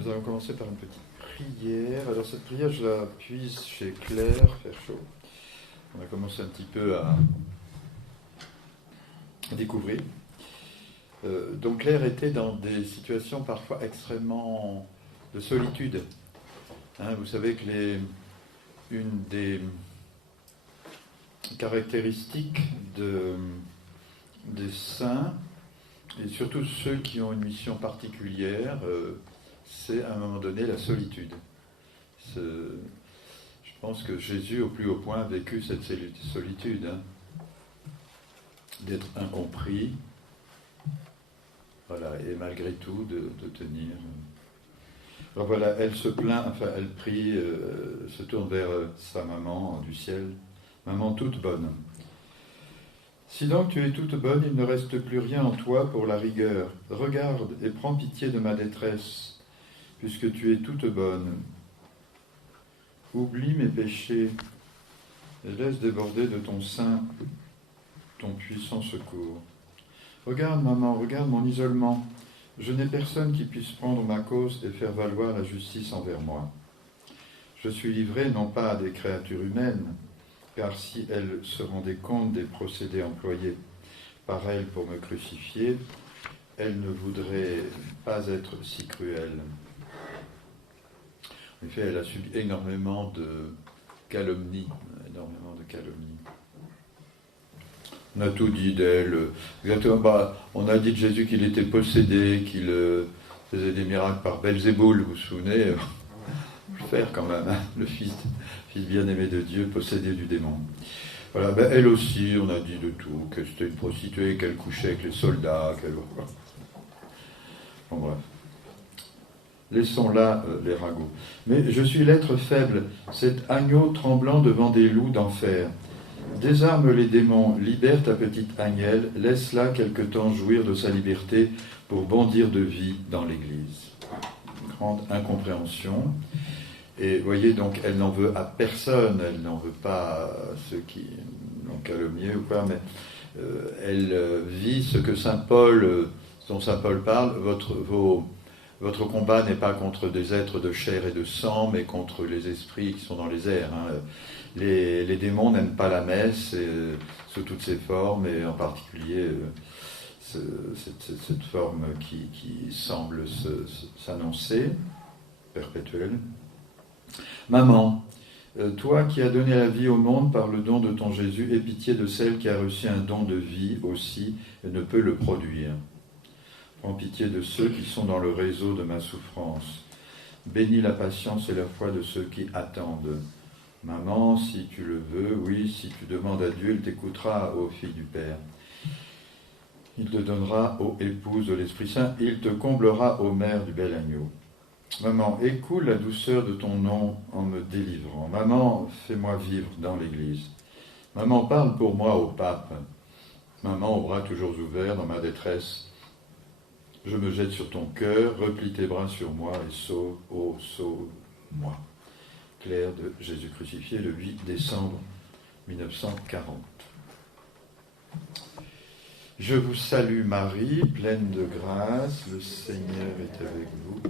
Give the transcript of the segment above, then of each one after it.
Nous allons commencer par une petite prière. Alors cette prière, je la puise chez Claire Ferchaud. On a commencé un petit peu à découvrir. Donc Claire était dans des situations parfois extrêmement de solitude. Vous savez que une des caractéristiques des saints, et surtout ceux qui ont une mission particulière, c'est à un moment donné la solitude. Je pense que Jésus, au plus haut point, a vécu cette solitude, d'être incompris, voilà, et malgré tout de tenir. Alors voilà, elle se plaint, elle prie, se tourne vers sa maman du ciel, maman toute bonne. Si donc tu es toute bonne, il ne reste plus rien en toi pour la rigueur. Regarde et prends pitié de ma détresse, puisque tu es toute bonne. Oublie mes péchés et laisse déborder de ton sein ton puissant secours. Regarde, maman, regarde mon isolement. Je n'ai personne qui puisse prendre ma cause et faire valoir la justice envers moi. Je suis livré non pas à des créatures humaines, car si elles se rendaient compte des procédés employés par elles pour me crucifier, elles ne voudraient pas être si cruelles. En effet, elle a subi énormément de calomnies, On a tout dit d'elle. Exactement. On a dit de Jésus qu'il était possédé, qu'il faisait des miracles par Belzéboul, vous vous souvenez, faire quand même, le fils bien-aimé de Dieu, possédé du démon. Voilà, elle aussi, on a dit de tout, que c'était une prostituée, qu'elle couchait avec les soldats, Bon, bref. Laissons là les ragots. Mais je suis l'être faible, cet agneau tremblant devant des loups d'enfer. Désarme les démons, libère ta petite Agnelle, laisse-la quelque temps jouir de sa liberté pour bondir de vie dans l'Église. Grande incompréhension. Et vous voyez, donc, elle n'en veut à personne, elle n'en veut pas à ceux qui l'ont calomnié ou quoi, mais elle vit ce que dont Saint Paul parle, votre combat n'est pas contre des êtres de chair et de sang, mais contre les esprits qui sont dans les airs. Les démons n'aiment pas la messe sous toutes ses formes, et en particulier cette forme qui semble s'annoncer, perpétuelle. Maman, toi qui as donné la vie au monde par le don de ton Jésus, aie pitié de celle qui a reçu un don de vie aussi et ne peut le produire. Prends pitié de ceux qui sont dans le réseau de ma souffrance. Bénis la patience et la foi de ceux qui attendent. Maman, si tu le veux, oui, si tu demandes à Dieu, il t'écoutera, ô fille du Père. Il te donnera, ô épouse de l'Esprit Saint, il te comblera, ô mère du bel agneau. Maman, écoule la douceur de ton nom en me délivrant. Maman, fais-moi vivre dans l'Église. Maman, parle pour moi au pape. Maman, aux bras toujours ouverts dans ma détresse, je me jette sur ton cœur, replie tes bras sur moi et sauve-moi. Claire de Jésus crucifié, le 8 décembre 1940. Je vous salue Marie, pleine de grâce, le Seigneur est avec vous.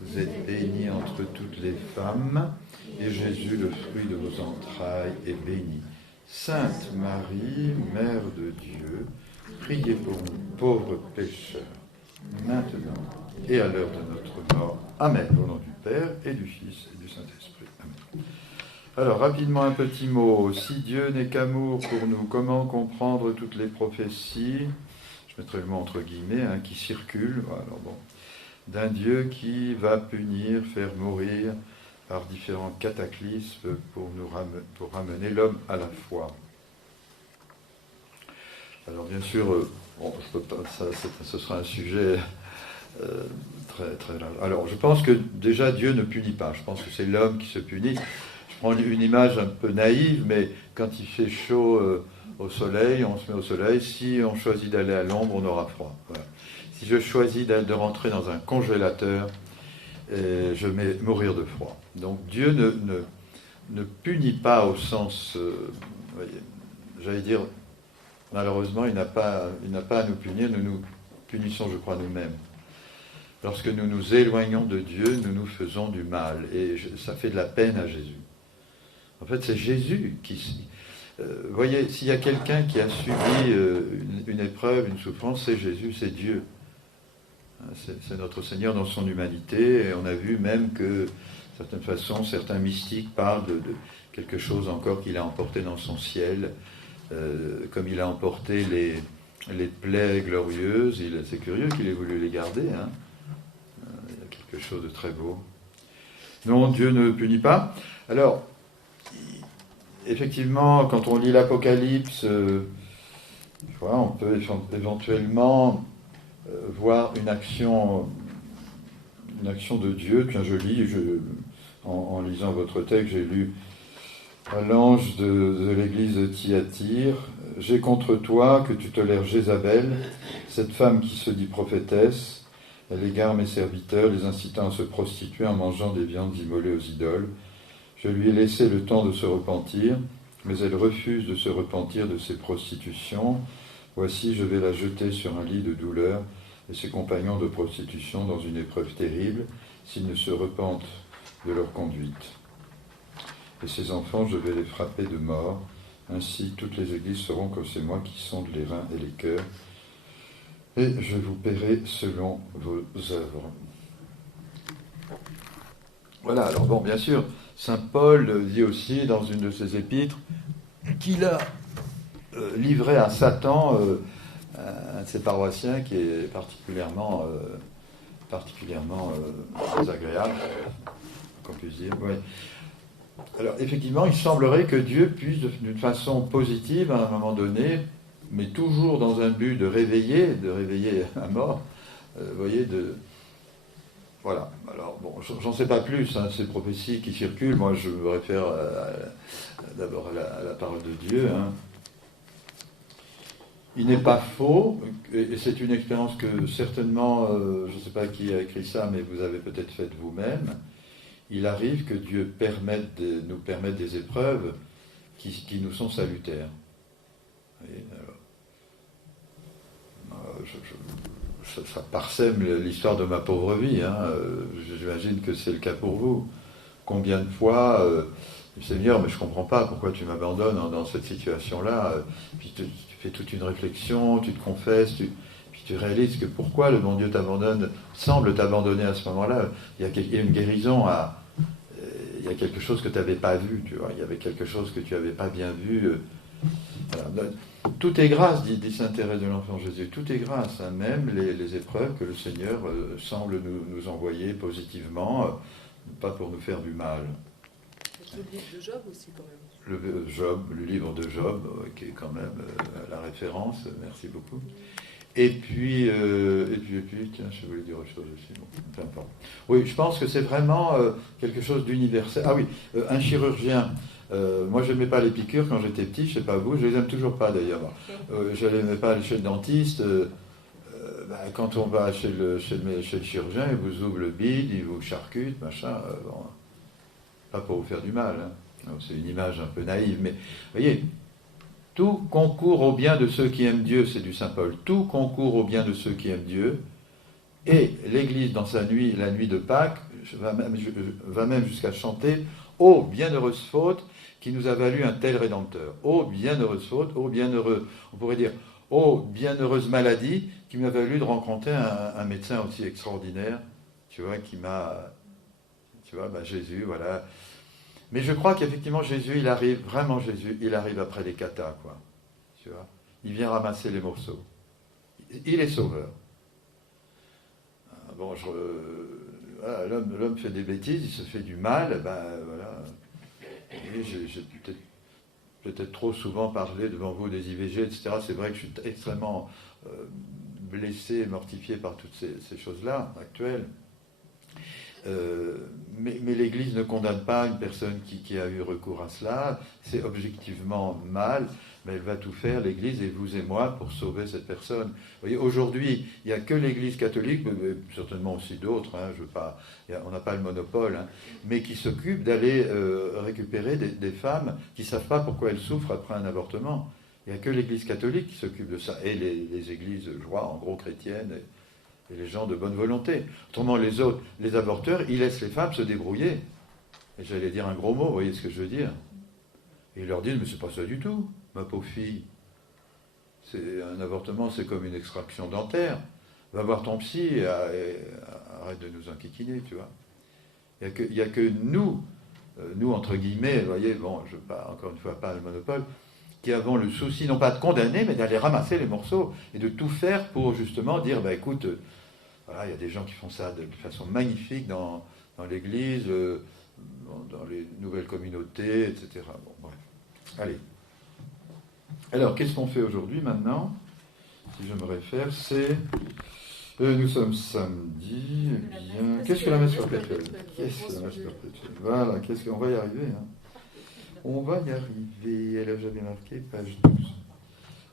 Vous êtes bénie entre toutes les femmes, et Jésus, le fruit de vos entrailles, est béni. Sainte Marie, Mère de Dieu, priez pour nous pauvres pécheurs, maintenant et à l'heure de notre mort. Amen. Au nom du Père et du Fils et du Saint-Esprit. Amen. Alors, rapidement un petit mot. Si Dieu n'est qu'amour pour nous, comment comprendre toutes les prophéties, je mettrai le mot entre guillemets, qui circulent, alors bon, d'un Dieu qui va punir, faire mourir par différents cataclysmes pour ramener l'homme à la foi. Alors bien sûr, je peux pas, ce sera un sujet très très large. Alors je pense que déjà Dieu ne punit pas, je pense que c'est l'homme qui se punit. Je prends une image un peu naïve, mais quand il fait chaud au soleil, on se met au soleil. Si on choisit d'aller à l'ombre, on aura froid. Voilà. Si je choisis de rentrer dans un congélateur, je vais mourir de froid. Donc Dieu ne punit pas au sens, j'allais dire, malheureusement, il n'a pas à nous punir, nous nous punissons, je crois, nous-mêmes. lorsque nous nous éloignons de Dieu, nous nous faisons du mal. Et ça fait de la peine à Jésus. En fait, c'est Jésus qui... vous voyez, s'il y a quelqu'un qui a subi une épreuve, une souffrance, c'est Jésus, c'est Dieu. C'est notre Seigneur dans son humanité. Et on a vu même que, de certaine façon, certains mystiques parlent de quelque chose encore qu'il a emporté dans son ciel, comme il a emporté les plaies glorieuses. C'est curieux qu'il ait voulu les garder. Hein. Il y a quelque chose de très beau. Non, Dieu ne punit pas. Alors, effectivement, quand on lit l'Apocalypse, on peut éventuellement voir une action de Dieu. Tiens, je lis, en lisant votre texte, j'ai lu à l'ange de l'église de Thyatire, « J'ai contre toi que tu tolères Jézabel, cette femme qui se dit prophétesse. Elle égare mes serviteurs, les incitant à se prostituer en mangeant des viandes immolées aux idoles. Je lui ai laissé le temps de se repentir, mais elle refuse de se repentir de ses prostitutions. Voici, je vais la jeter sur un lit de douleur et ses compagnons de prostitution dans une épreuve terrible, s'ils ne se repentent de leur conduite. Et ces enfants, je vais les frapper de mort. Ainsi, toutes les églises sauront que c'est moi qui sonde les reins et les cœurs, et je vous paierai selon vos œuvres. » Voilà, alors bon, bien sûr, saint Paul dit aussi dans une de ses épîtres qu'il a livré à Satan un de ses paroissiens qui est particulièrement désagréable, qu'on puisse dire. Oui. Alors, effectivement, il semblerait que Dieu puisse, d'une façon positive, à un moment donné, mais toujours dans un but de réveiller un mort, vous voyez, voilà. Alors, bon, j'en sais pas plus, hein, ces prophéties qui circulent. Moi, je me réfère d'abord à la parole de Dieu. Hein. Il n'est pas faux, et c'est une expérience que certainement, je ne sais pas qui a écrit ça, mais vous avez peut-être faite vous-même. Il arrive que Dieu nous permette des épreuves qui nous sont salutaires. Vous voyez, alors, ça parsème l'histoire de ma pauvre vie. Hein. J'imagine que c'est le cas pour vous. Combien de fois, Seigneur, mais je ne comprends pas pourquoi tu m'abandonnes dans cette situation-là. Puis tu fais toute une réflexion, tu te confesses, puis tu réalises que pourquoi le bon Dieu semble t'abandonner à ce moment-là. Il y a une guérison il y a quelque chose que tu n'avais pas vu, tu vois. Il y avait quelque chose que tu n'avais pas bien vu. Voilà. Tout est grâce, dit saint Thérèse de l'Enfant Jésus. Tout est grâce, hein, même les épreuves que le Seigneur semble nous envoyer positivement, pas pour nous faire du mal. Le livre de Job aussi, quand même. Le livre de Job, qui est quand même la référence. Merci beaucoup. Et puis, tiens, je voulais dire autre chose aussi. Bon, peu importe. Oui, je pense que c'est vraiment quelque chose d'universel. Ah oui, un chirurgien. Moi, je n'aimais pas les piqûres quand j'étais petit, je ne sais pas vous, je ne les aime toujours pas d'ailleurs. Je n'aimais pas aller chez le dentiste. Quand on va chez le chirurgien, il vous ouvre le bide, il vous charcute, machin. Bon, pas pour vous faire du mal. Hein. C'est une image un peu naïve, mais vous voyez, tout concourt au bien de ceux qui aiment Dieu, c'est du saint Paul. Tout concourt au bien de ceux qui aiment Dieu. Et l'Église, dans la nuit de Pâques, va même jusqu'à chanter « Ô bienheureuse faute qui nous a valu un tel Rédempteur. Ô bienheureuse faute, ô bienheureux, on pourrait dire, ô bienheureuse maladie qui m'a valu de rencontrer un médecin aussi extraordinaire, tu vois, Jésus, voilà. » Mais je crois qu'effectivement, Jésus, il arrive après les katas, quoi. Tu vois, il vient ramasser les morceaux. Il est sauveur. Bon, voilà, l'homme fait des bêtises, il se fait du mal, voilà. Et j'ai peut-être trop souvent parlé devant vous des IVG, etc. C'est vrai que je suis extrêmement blessé et mortifié par toutes ces choses-là, actuelles. Mais l'Église ne condamne pas une personne qui a eu recours à cela. C'est objectivement mal, mais elle va tout faire, l'Église et vous et moi, pour sauver cette personne. Vous voyez, aujourd'hui, il n'y a que l'Église catholique, mais certainement aussi d'autres, hein, on n'a pas le monopole, hein, mais qui s'occupe d'aller récupérer des femmes qui ne savent pas pourquoi elles souffrent après un avortement. Il n'y a que l'Église catholique qui s'occupe de ça, et les églises, je crois, en gros chrétiennes. et les gens de bonne volonté. Autrement, les autres, les avorteurs, ils laissent les femmes se débrouiller. Et j'allais dire un gros mot, vous voyez ce que je veux dire? Et ils leur disent, mais c'est pas ça du tout, ma pauvre fille. Un avortement, c'est comme une extraction dentaire. Va voir ton psy et arrête de nous enquiquiner, tu vois. Il n'y a que nous, entre guillemets, vous voyez, bon, je ne veux pas, encore une fois, pas le monopole, qui avons le souci, non pas de condamner, mais d'aller ramasser les morceaux et de tout faire pour justement dire, bah écoute, voilà, il y a des gens qui font ça de façon magnifique dans l'Église, dans les nouvelles communautés, etc. Bon, bref. Allez. Alors, qu'est-ce qu'on fait aujourd'hui, maintenant? Si je me réfère, c'est... nous sommes samedi, eh bien... Qu'est-ce que la messe perpétuelle? Qu'est-ce que la messe perpétuelle? Voilà, qu'est-ce qu'on va y arriver, hein? On va y arriver. Elle j'avais marqué, page 12.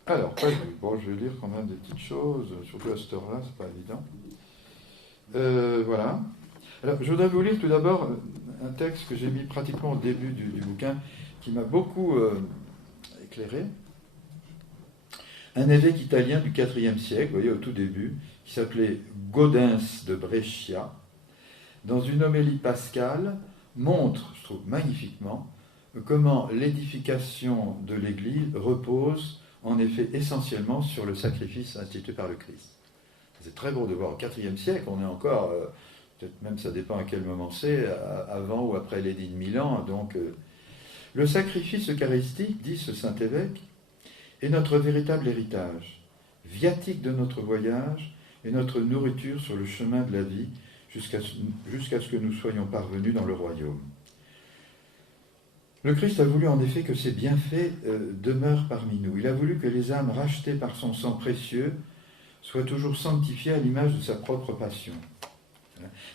Alors, page 12. Bon, je vais lire quand même des petites choses, surtout à cette heure-là, c'est pas évident. Voilà. Alors, je voudrais vous lire tout d'abord un texte que j'ai mis pratiquement au début du bouquin, qui m'a beaucoup éclairé. Un évêque italien du IVe siècle, vous voyez, au tout début, qui s'appelait Gaudens de Brescia, dans une homélie pascale, montre, je trouve magnifiquement, comment l'édification de l'Église repose en effet essentiellement sur le sacrifice institué par le Christ. C'est très beau de voir au IVe siècle, on est encore, peut-être même ça dépend à quel moment c'est, avant ou après l'édit de Milan. Donc, le sacrifice eucharistique, dit ce saint évêque, est notre véritable héritage, viatique de notre voyage et notre nourriture sur le chemin de la vie jusqu'à ce que nous soyons parvenus dans le royaume. Le Christ a voulu en effet que ces bienfaits demeurent parmi nous. Il a voulu que les âmes rachetées par son sang précieux soient toujours sanctifiées à l'image de sa propre passion.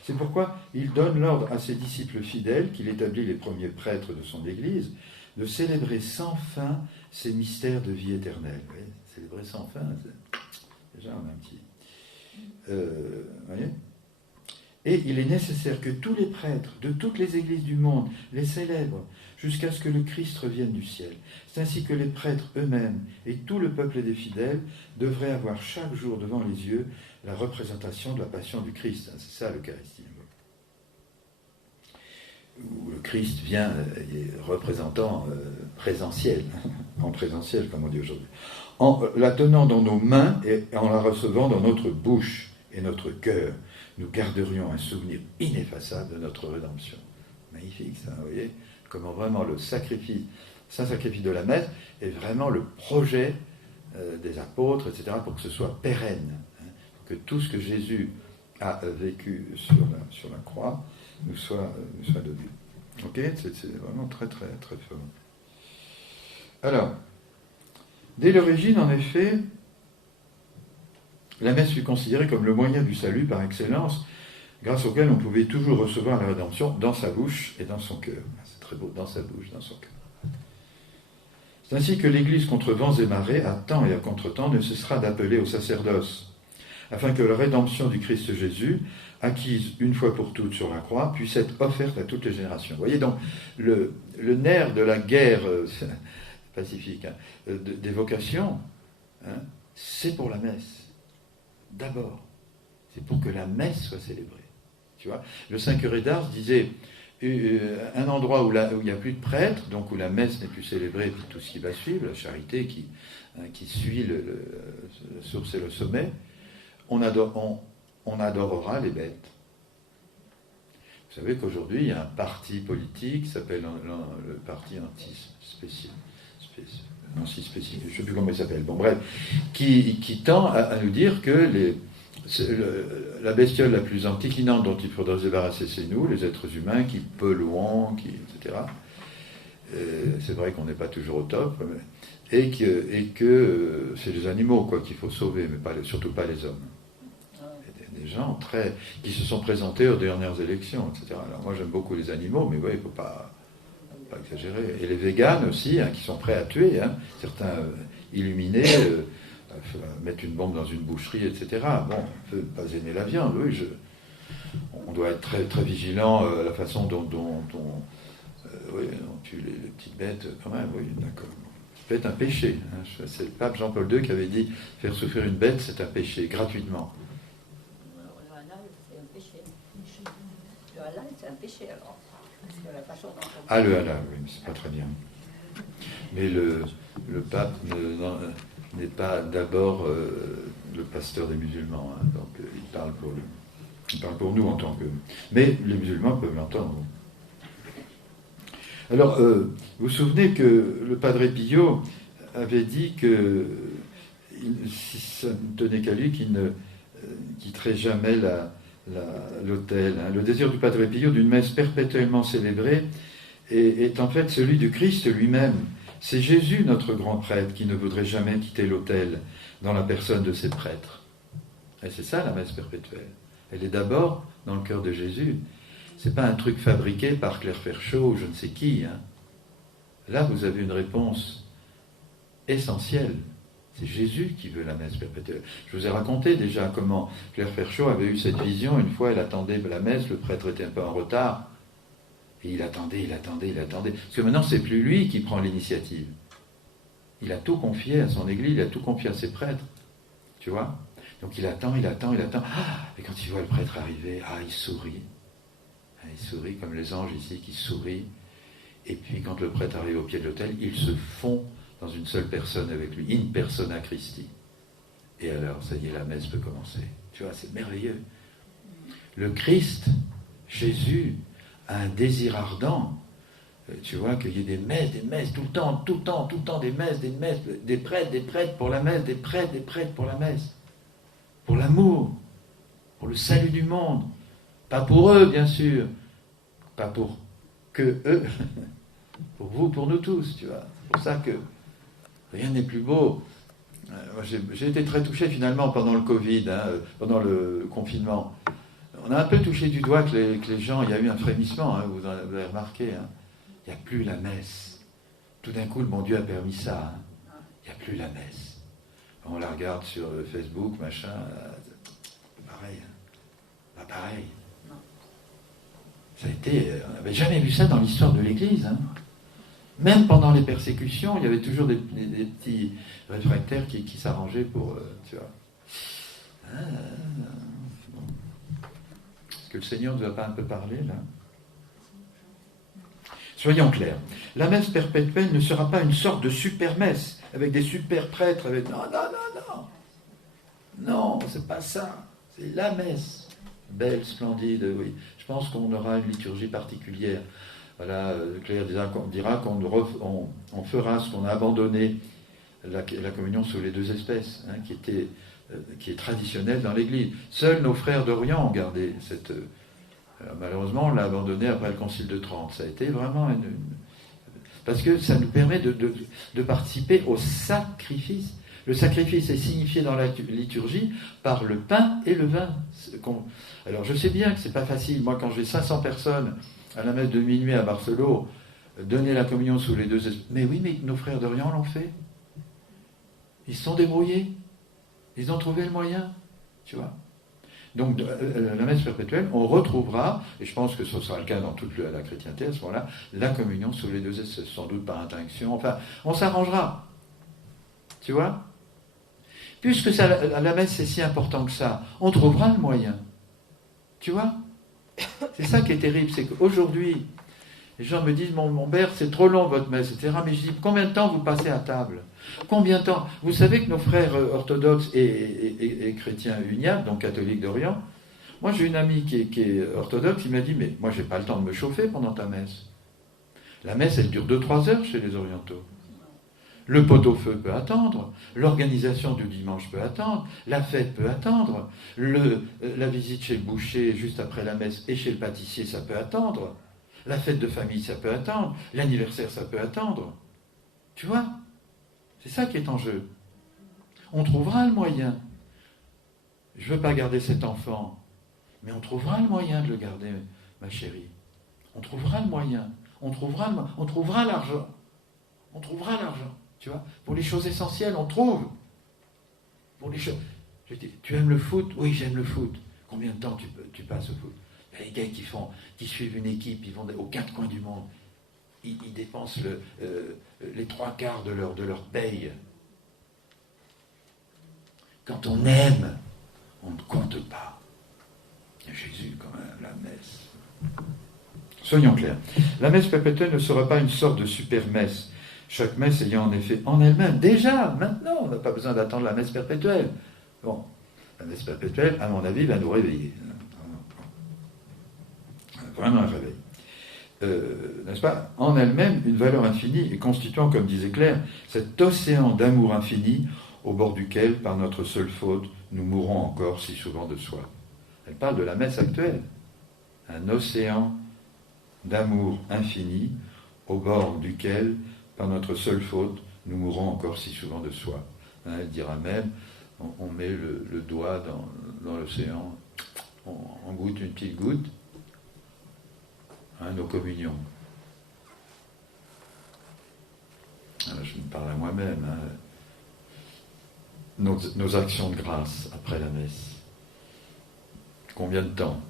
C'est pourquoi il donne l'ordre à ses disciples fidèles, qu'il établit les premiers prêtres de son Église, de célébrer sans fin ces mystères de vie éternelle. Vous voyez, célébrer sans fin, déjà on a un petit... voyez. Et il est nécessaire que tous les prêtres de toutes les églises du monde les célèbrent jusqu'à ce que le Christ revienne du ciel. C'est ainsi que les prêtres eux-mêmes et tout le peuple des fidèles devraient avoir chaque jour devant les yeux la représentation de la passion du Christ. C'est ça l'Eucharistie. Où le Christ vient représentant présentiel, en présentiel comme on dit aujourd'hui, en la tenant dans nos mains et en la recevant dans notre bouche et notre cœur. Nous garderions un souvenir ineffaçable de notre rédemption. Magnifique ça, vous voyez, comment vraiment le sacrifice, Saint-Sacrifice de la messe est vraiment le projet des apôtres, etc., pour que ce soit pérenne, hein, pour que tout ce que Jésus a vécu sur la croix nous soit donné. Ok, c'est vraiment très très très fort. Alors, dès l'origine, en effet, la messe fut considérée comme le moyen du salut par excellence, grâce auquel on pouvait toujours recevoir la rédemption dans sa bouche et dans son cœur. C'est très beau, dans sa bouche, dans son cœur. C'est ainsi que l'Église, contre vents et marées, à temps et à contre-temps, ne cessera d'appeler au sacerdoce, afin que la rédemption du Christ Jésus, acquise une fois pour toutes sur la croix, puisse être offerte à toutes les générations. Vous voyez donc, le nerf de la guerre pacifique, hein, des vocations, hein, c'est pour la messe. D'abord, c'est pour que la messe soit célébrée. Tu vois, le saint curé d'Ars disait un endroit où il n'y a plus de prêtres, donc où la messe n'est plus célébrée, et puis tout ce qui va suivre, la charité qui suit la source et le sommet, on adorera les bêtes. Vous savez qu'aujourd'hui, il y a un parti politique qui s'appelle le parti anti-spécifique, je ne sais plus comment il s'appelle, bon bref, qui tend à nous dire que la bestiole la plus antiquinante dont il faudrait se débarrasser, c'est nous, les êtres humains, qui polluons, etc. C'est vrai qu'on n'est pas toujours au top, et que c'est les animaux qu'il faut sauver, mais surtout pas les hommes. Des gens qui se sont présentés aux dernières élections, etc. Alors moi j'aime beaucoup les animaux, mais il ne faut pas exagérer. Et les véganes aussi, hein, qui sont prêts à tuer, hein, certains illuminés, mettre une bombe dans une boucherie, etc. Bon, on ne peut pas aimer la viande, oui, on doit être très, très vigilant à la façon dont on tue les petites bêtes, quand même, oui, d'accord. Ça peut être un péché. Hein. C'est le pape Jean-Paul II qui avait dit faire souffrir une bête, c'est un péché, gratuitement. halal, c'est un péché alors. Parce que la façon dont on... Ah, le halal, oui, mais c'est pas très bien. Mais le pape n'est pas d'abord le pasteur des musulmans, hein, donc il parle pour nous en tant que... Mais les musulmans peuvent l'entendre. Alors, vous vous souvenez que le Padre Pio avait dit que si ça ne tenait qu'à lui, qu'il ne quitterait jamais l'autel. Hein. Le désir du Padre Pio d'une messe perpétuellement célébrée est en fait celui du Christ lui-même. C'est Jésus, notre grand prêtre, qui ne voudrait jamais quitter l'autel dans la personne de ses prêtres. Et c'est ça la messe perpétuelle. Elle est d'abord dans le cœur de Jésus. C'est pas un truc fabriqué par Claire Ferchaud ou je ne sais qui. Hein. Là, vous avez une réponse essentielle. C'est Jésus qui veut la messe perpétuelle. Je vous ai raconté déjà comment Claire Ferchaud avait eu cette vision. Une fois, elle attendait la messe, le prêtre était un peu en retard. Et il attendait. Parce que maintenant, c'est plus lui qui prend l'initiative. Il a tout confié à son église, il a tout confié à ses prêtres. Tu vois ? Donc il attend. Et quand il voit le prêtre arriver, il sourit. Il sourit comme les anges ici qui sourient. Et puis quand le prêtre arrive au pied de l'autel, il se fond dans une seule personne avec lui, in persona Christi. Et alors, ça y est, la messe peut commencer. Tu vois, c'est merveilleux. Le Christ, Jésus, a un désir ardent. Tu vois, qu'il y ait des messes, tout le temps, des messes, des prêtres pour la messe, des prêtres pour la messe. Pour l'amour, pour le salut du monde. Pas pour eux, bien sûr. Pas pour que eux. Pour vous, pour nous tous, tu vois. C'est pour ça que rien n'est plus beau. Moi, j'ai été très touché finalement pendant le Covid, pendant le confinement. On a un peu touché du doigt que les gens, il y a eu un frémissement, hein, vous avez remarqué. Hein. Il n'y a plus la messe. Tout d'un coup, le bon Dieu a permis ça. Hein. Il n'y a plus la messe. On la regarde sur Facebook, machin. Pareil. Hein. Pas pareil. Ça a été... On n'avait jamais vu ça dans l'histoire de l'Église. Hein. Même pendant les persécutions, il y avait toujours des petits réfractaires qui s'arrangeaient pour... tu vois. Bon. Est-ce que le Seigneur ne nous a pas un peu parlé, là ? Soyons clairs. La messe perpétuelle ne sera pas une sorte de super-messe, avec des super prêtres, avec... Non. Non, c'est pas ça. C'est la messe. Belle, splendide, oui. Je pense qu'on aura une liturgie particulière. Voilà, Claire dira qu'on fera ce qu'on a abandonné, la communion sous les deux espèces, hein, qui est traditionnelle dans l'Église. Seuls nos frères d'Orient ont gardé cette... malheureusement, on l'a abandonné après le Concile de Trente. Ça a été vraiment parce que ça nous permet de participer au sacrifice. Le sacrifice est signifié dans la liturgie par le pain et le vin. Alors je sais bien que c'est pas facile. Moi, quand j'ai 500 personnes à la messe de minuit à Barcelone, donner la communion sous les deux espèces. Mais oui, mais nos frères d'Orient l'ont fait. Ils se sont débrouillés. Ils ont trouvé le moyen. Tu vois. Donc, la messe perpétuelle, on retrouvera, et je pense que ce sera le cas dans toute la chrétienté à ce moment-là, la communion sous les deux espèces, sans doute par interdiction. Enfin, on s'arrangera. Tu vois ? Puisque la messe est si important que ça, on trouvera le moyen. Tu vois ? C'est ça qui est terrible, c'est qu'aujourd'hui, les gens me disent, mon père, c'est trop long votre messe, etc. Mais je dis, combien de temps vous passez à table ? Combien de temps ? Vous savez que nos frères orthodoxes et chrétiens uniates, donc catholiques d'Orient, moi j'ai une amie qui est orthodoxe, il m'a dit, mais moi j'ai pas le temps de me chauffer pendant ta messe. La messe, elle dure 2-3 heures chez les orientaux. Le pot-au-feu peut attendre, l'organisation du dimanche peut attendre, la fête peut attendre, la visite chez le boucher juste après la messe et chez le pâtissier, ça peut attendre, la fête de famille, ça peut attendre, l'anniversaire, ça peut attendre. Tu vois ? C'est ça qui est en jeu. On trouvera le moyen. Je ne veux pas garder cet enfant, mais on trouvera le moyen de le garder, ma chérie. On trouvera le moyen. On trouvera l'argent. On trouvera l'argent. Tu vois, pour les choses essentielles, on trouve. Pour les choses... Je dis, tu aimes le foot ? Oui, j'aime le foot. Combien de temps tu passes au foot ? Les gars qui suivent une équipe, ils vont aux 4 coins du monde. Ils dépensent les 3/4 de leur paye. Quand on aime, on ne compte pas. Jésus, quand même, la messe. Soyons clairs. La messe perpétuelle ne sera pas une sorte de super-messe, chaque messe ayant en effet en elle-même, déjà, maintenant, on n'a pas besoin d'attendre la messe perpétuelle. Bon, la messe perpétuelle, à mon avis, va nous réveiller. Vraiment un réveil. N'est-ce pas, en elle-même, une valeur infinie et constituant, comme disait Claire, cet océan d'amour infini au bord duquel, par notre seule faute, nous mourons encore si souvent de soi. Elle parle de la messe actuelle. Un océan d'amour infini au bord duquel, par notre seule faute, nous mourons encore si souvent de soi. Elle dira même, on met le doigt dans l'océan, on goûte une petite goutte, nos communions. Alors, je me parle à moi-même. Nos actions de grâce après la messe. Combien de temps?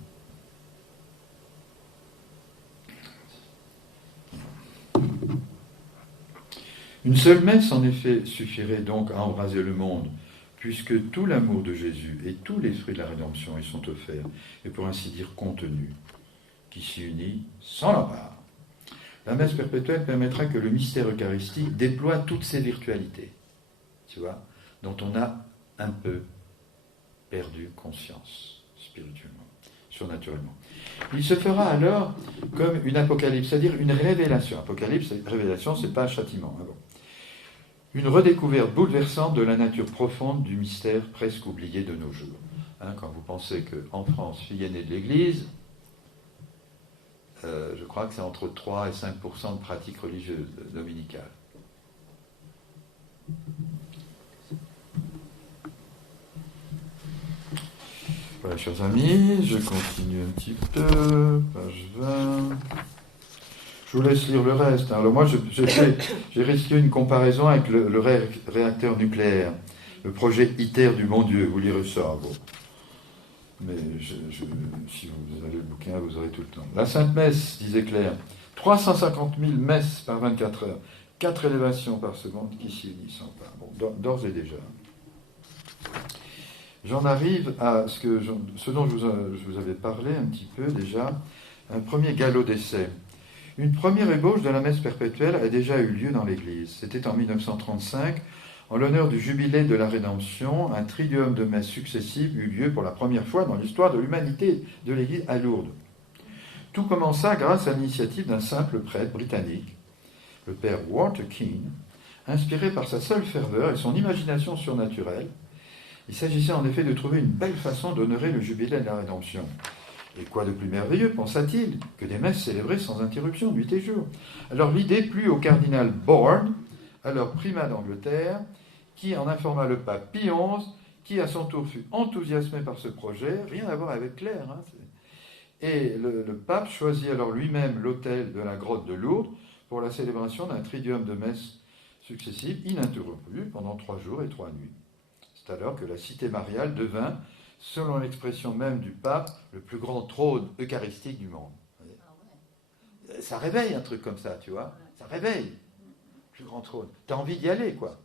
Une seule messe, en effet, suffirait donc à embraser le monde, puisque tout l'amour de Jésus et tous les fruits de la rédemption y sont offerts, et pour ainsi dire contenus, qui s'y unit sans la part. La messe perpétuelle permettra que le mystère eucharistique déploie toutes ses virtualités, tu vois, dont on a un peu perdu conscience spirituellement, surnaturellement. Il se fera alors comme une apocalypse, c'est-à-dire une révélation. Apocalypse, révélation, c'est pas un châtiment. Hein, bon. Une redécouverte bouleversante de la nature profonde du mystère presque oublié de nos jours. Hein, quand vous pensez qu'en France, fille aînée de l'Église, je crois que c'est entre 3 et 5% de pratiques religieuses dominicales. Voilà, chers amis, je continue un petit peu, page 20. Je vous laisse lire le reste. Alors moi, j'ai risqué une comparaison avec le réacteur nucléaire, le projet ITER du bon Dieu. Vous lirez ça, bon. Mais si vous avez le bouquin, vous aurez tout le temps. La Sainte Messe, disait Claire, 350 000 messes par 24 heures, 4 élévations par seconde qui s'y unissent en pas. Bon, d'ores et déjà. J'en arrive à ce dont je vous avais parlé un petit peu déjà, un premier galop d'essai. Une première ébauche de la messe perpétuelle a déjà eu lieu dans l'Église. C'était en 1935. En l'honneur du jubilé de la Rédemption, un triduum de messes successives eut lieu pour la première fois dans l'histoire de l'humanité de l'Église à Lourdes. Tout commença grâce à l'initiative d'un simple prêtre britannique, le père Walter Keane, inspiré par sa seule ferveur et son imagination surnaturelle. Il s'agissait en effet de trouver une belle façon d'honorer le jubilé de la Rédemption. Et quoi de plus merveilleux, pensa-t-il, que des messes célébrées sans interruption, nuit et jour. Alors l'idée plut au cardinal Bourne, alors primat d'Angleterre, qui en informa le pape Pie XI, qui à son tour fut enthousiasmé par ce projet, rien à voir avec Claire. Hein, et le pape choisit alors lui-même l'autel de la grotte de Lourdes pour la célébration d'un triduum de messes successives ininterrompues pendant 3 jours et 3 nuits. C'est alors que la cité mariale devint, selon l'expression même du pape, le plus grand trône eucharistique du monde. Ça réveille un truc comme ça, tu vois. Ça réveille. Le plus grand trône. T'as envie d'y aller, quoi.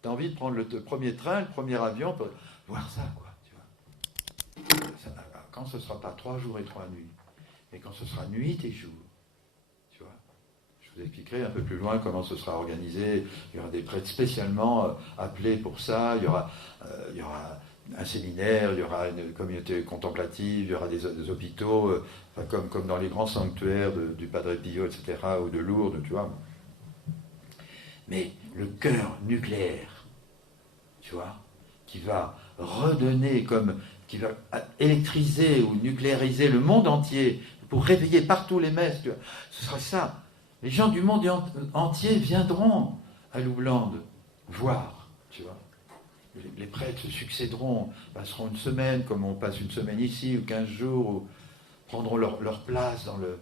T'as envie de prendre le premier train, le premier avion pour voir ça, quoi. Tu vois. Quand ce ne sera pas 3 jours et 3 nuits, mais quand ce sera nuit et jour. Tu vois. Je vous expliquerai un peu plus loin comment ce sera organisé. Il y aura des prêtres spécialement appelés pour ça. Il y aura un séminaire, il y aura une communauté contemplative, il y aura des hôpitaux, comme dans les grands sanctuaires du Padre Pio, etc., ou de Lourdes, tu vois. Mais le cœur nucléaire, tu vois, qui va redonner, qui va électriser ou nucléariser le monde entier, pour réveiller partout les messes, tu vois, ce sera ça. Les gens du monde entier viendront à Loublande voir, tu vois. Les prêtres se succéderont, passeront une semaine, comme on passe une semaine ici, ou 15 jours, ou prendront leur place dans le...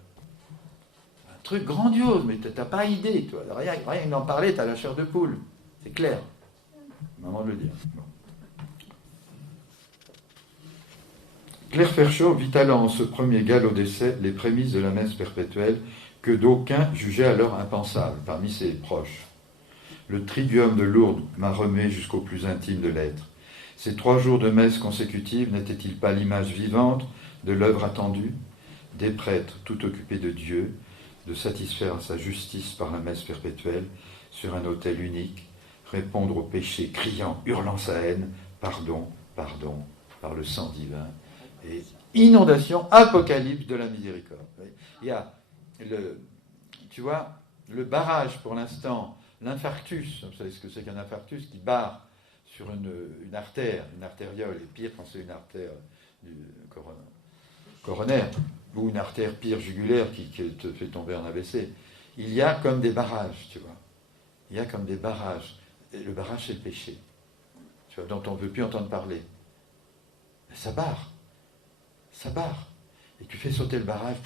Un truc grandiose, mais t'as pas idée, toi. Rien d'en parler, t'as la chair de poule. C'est clair. Maman de le dire. Bon. Claire Ferchaud vit alors en ce premier galop d'essai les prémices de la messe perpétuelle que d'aucuns jugeaient alors impensables parmi ses proches. Le triduum de Lourdes m'a remué jusqu'au plus intime de l'être. Ces 3 jours de messe consécutives n'étaient-ils pas l'image vivante de l'œuvre attendue? des prêtres tout occupés de Dieu, de satisfaire à sa justice par la messe perpétuelle sur un autel unique, répondre au péché, criant, hurlant sa haine, pardon, pardon, par le sang divin, et inondation, apocalypse de la miséricorde. Il y a le barrage pour l'instant, l'infarctus, vous savez ce que c'est qu'un infarctus qui barre sur une artère, une artériole, et pire quand c'est une artère coronaire, ou une artère pire jugulaire qui te fait tomber en AVC. Il y a comme des barrages, tu vois. Il y a comme des barrages. Et le barrage, c'est le péché, tu vois, dont on ne veut plus entendre parler. Mais ça barre. Ça barre. Et tu fais sauter le barrage,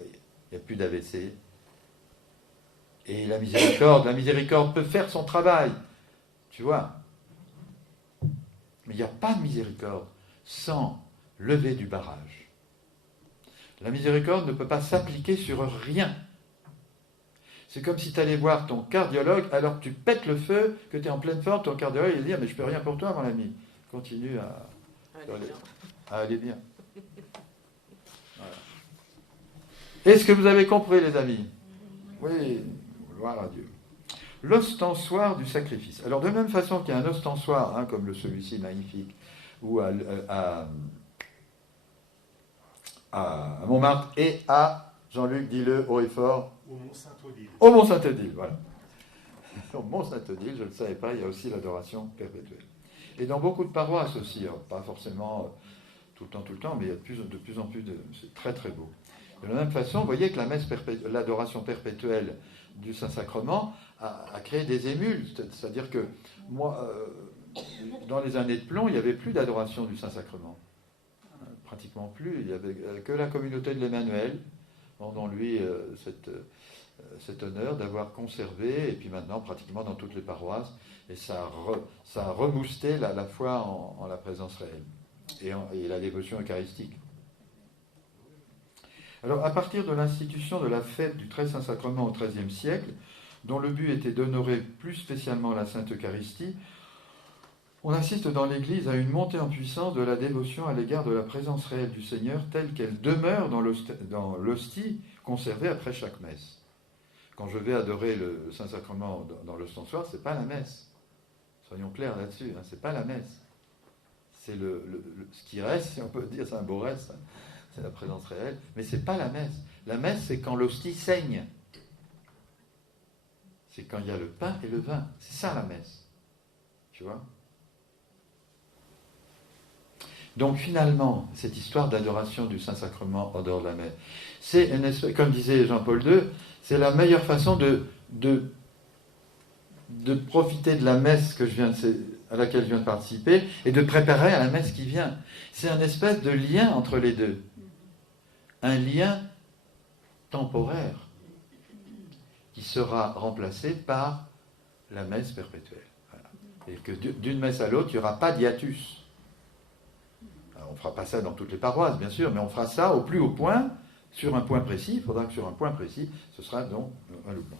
il n'y a plus d'AVC. Et la miséricorde peut faire son travail, tu vois. Mais il n'y a pas de miséricorde sans lever du barrage. La miséricorde ne peut pas s'appliquer sur rien. C'est comme si tu allais voir ton cardiologue, alors que tu pètes le feu, que tu es en pleine forme, ton cardiologue il va dire « mais je ne peux rien pour toi, mon ami ». Continue à aller bien. Voilà. Est-ce que vous avez compris, les amis? Oui, gloire à Dieu. L'ostensoir du sacrifice. Alors, de même façon qu'il y a un ostensoir, comme celui-ci magnifique, ou à Montmartre, et à, Jean-Luc, dis-le haut et fort, au Mont-Saint-Odile. Au Mont-Saint-Odile, voilà. Au Mont-Saint-Odile, je ne le savais pas, il y a aussi l'adoration perpétuelle. Et dans beaucoup de paroisses aussi, pas forcément tout le temps, mais il y a de plus en plus c'est très très beau. De la même façon, vous voyez que l'adoration perpétuelle du Saint-Sacrement a créé des émules. C'est-à-dire que moi, dans les années de plomb, il n'y avait plus d'adoration du Saint-Sacrement. Pratiquement plus. Il n'y avait que la communauté de l'Emmanuel, dont lui cet honneur d'avoir conservé, et puis maintenant pratiquement dans toutes les paroisses, et ça a remousté la foi en la présence réelle et la dévotion eucharistique. Alors, à partir de l'institution de la fête du Très Saint-Sacrement au XIIIe siècle, dont le but était d'honorer plus spécialement la Sainte Eucharistie, on assiste dans l'Église à une montée en puissance de la dévotion à l'égard de la présence réelle du Seigneur telle qu'elle demeure dans l'hostie conservée après chaque messe. Quand je vais adorer le Saint-Sacrement dans l'ostensoir, ce n'est pas la messe. Soyons clairs là-dessus, ce n'est pas la messe. C'est ce qui reste, si on peut dire, c'est un beau reste, c'est la présence réelle, mais ce n'est pas la messe. La messe, c'est quand l'hostie saigne. C'est quand il y a le pain et le vin. C'est ça la messe. Tu vois ? Donc finalement, cette histoire d'adoration du Saint-Sacrement en dehors de la messe, c'est, comme disait Jean-Paul II, c'est la meilleure façon de profiter de la messe à laquelle je viens de participer et de préparer à la messe qui vient. C'est un espèce de lien entre les deux. Un lien temporaire qui sera remplacé par la messe perpétuelle. Voilà. Et que d'une messe à l'autre, il n'y aura pas d'hiatus. Alors, on ne fera pas ça dans toutes les paroisses, bien sûr, mais on fera ça au plus haut point, sur un point précis. Il faudra que sur un point précis, ce sera donc un loupon.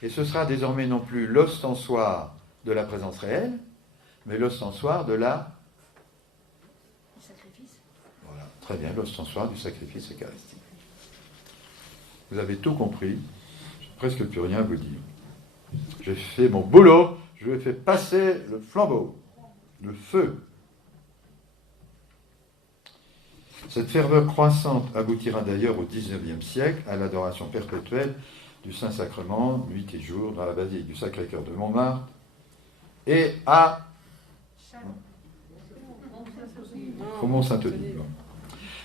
Et ce sera désormais non plus l'ostensoir de la présence réelle, mais l'ostensoir de la... sacrifice. Voilà, très bien, l'ostensoir du sacrifice eucharistique. Vous avez tout compris, j'ai presque plus rien à vous dire. J'ai fait mon boulot, je lui ai fait passer le flambeau, le feu. Cette ferveur croissante aboutira d'ailleurs au XIXe siècle à l'adoration perpétuelle du Saint-Sacrement, nuit et jour, dans la basilique du Sacré-Cœur de Montmartre, et au Mont-Saint-Odile.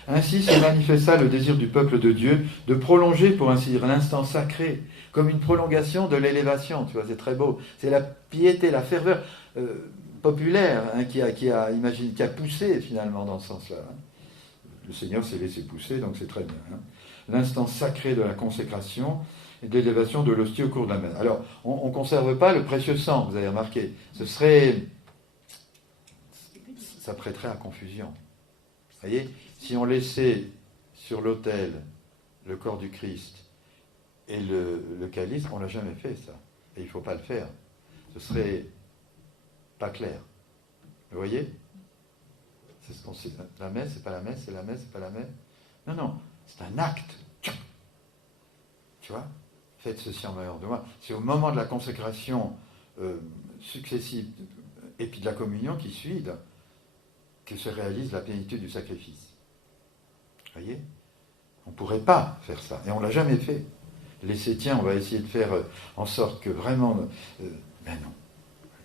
Ainsi se manifesta le désir du peuple de Dieu de prolonger, pour ainsi dire, l'instant sacré, comme une prolongation de l'élévation. Tu vois, c'est très beau. C'est la piété, la ferveur populaire qui a poussé finalement dans ce sens-là. Le Seigneur s'est laissé pousser, donc c'est très bien. L'instant sacré de la consécration et de l'élévation de l'hostie au cours de la messe. Alors, on ne conserve pas le précieux sang, vous avez remarqué. Ça prêterait à confusion. Vous voyez, si on laissait sur l'autel le corps du Christ et le calice, on ne l'a jamais fait, ça. Et il ne faut pas le faire. Ce serait pas clair. Vous voyez ? La messe, c'est pas la messe, c'est la messe, c'est pas la messe. Non, non, c'est un acte. Tu vois? Faites ceci en mémoire de moi. C'est au moment de la consécration successive et puis de la communion qui suit que se réalise la plénitude du sacrifice. Vous voyez? On ne pourrait pas faire ça. Et on ne l'a jamais fait. Laisser, tiens, on va essayer de faire en sorte que vraiment... ben non.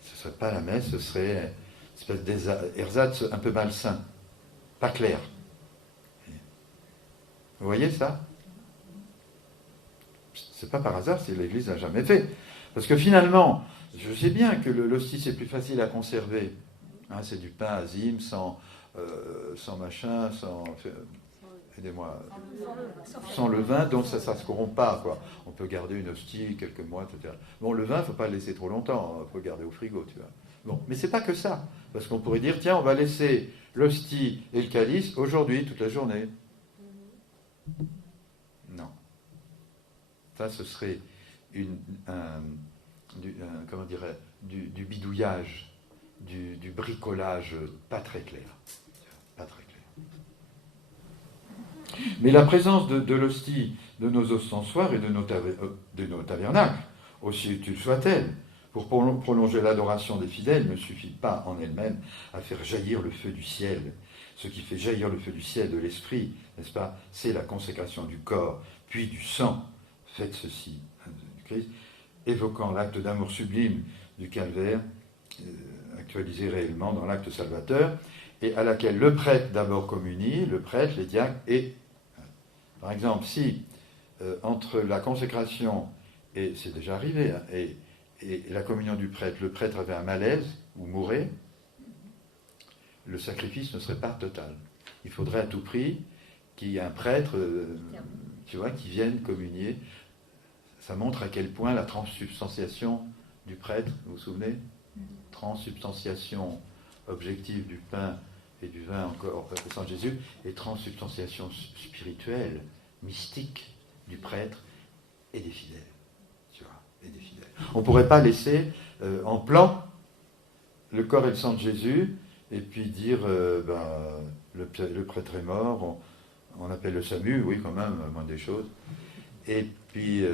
Ce ne serait pas la messe, ce serait une espèce d'ersatz un peu malsain. Pas clair. Vous voyez ça? C'est pas par hasard si l'Église n'a jamais fait. Parce que finalement, je sais bien que l'hostie c'est plus facile à conserver. Hein, c'est du pain azime, sans machin, sans... aidez-moi. Sans le vin, donc ça ne se corrompt pas, quoi. On peut garder une hostie quelques mois, etc. Bon, le vin, il ne faut pas le laisser trop longtemps, il faut le garder au frigo, tu vois. Bon, mais c'est pas que ça. Parce qu'on pourrait dire, tiens, on va laisser l'hostie et le calice aujourd'hui, toute la journée. Non. Ça, ce serait du bidouillage, du bricolage pas très clair. Pas très clair. Mais la présence de l'hostie de nos ostensoirs et de nos tabernacles, aussi utile soit-elle, pour prolonger l'adoration des fidèles, ne suffit pas en elle-même à faire jaillir le feu du ciel. Ce qui fait jaillir le feu du ciel de l'esprit, n'est-ce pas? C'est la consécration du corps, puis du sang. Faites ceci, du Christ, évoquant l'acte d'amour sublime du calvaire, actualisé réellement dans l'acte salvateur, et à laquelle le prêtre d'abord communie, le prêtre, les diacres, et, par exemple, si entre la consécration, et c'est déjà arrivé, hein, et la communion du prêtre, le prêtre avait un malaise, ou mourait, le sacrifice ne serait pas total. Il faudrait à tout prix qu'il y ait un prêtre, tu vois, qui vienne communier. Ça montre à quel point la transsubstantiation du prêtre, vous vous souvenez? Transsubstantiation objective du pain et du vin encore au sang de Jésus, et transsubstantiation spirituelle, mystique du prêtre et des fidèles. Tu vois, et des fidèles. On ne pourrait pas laisser en plan le corps et le sang de Jésus et puis dire le prêtre est mort, on appelle le SAMU, oui quand même, moins des choses. Et puis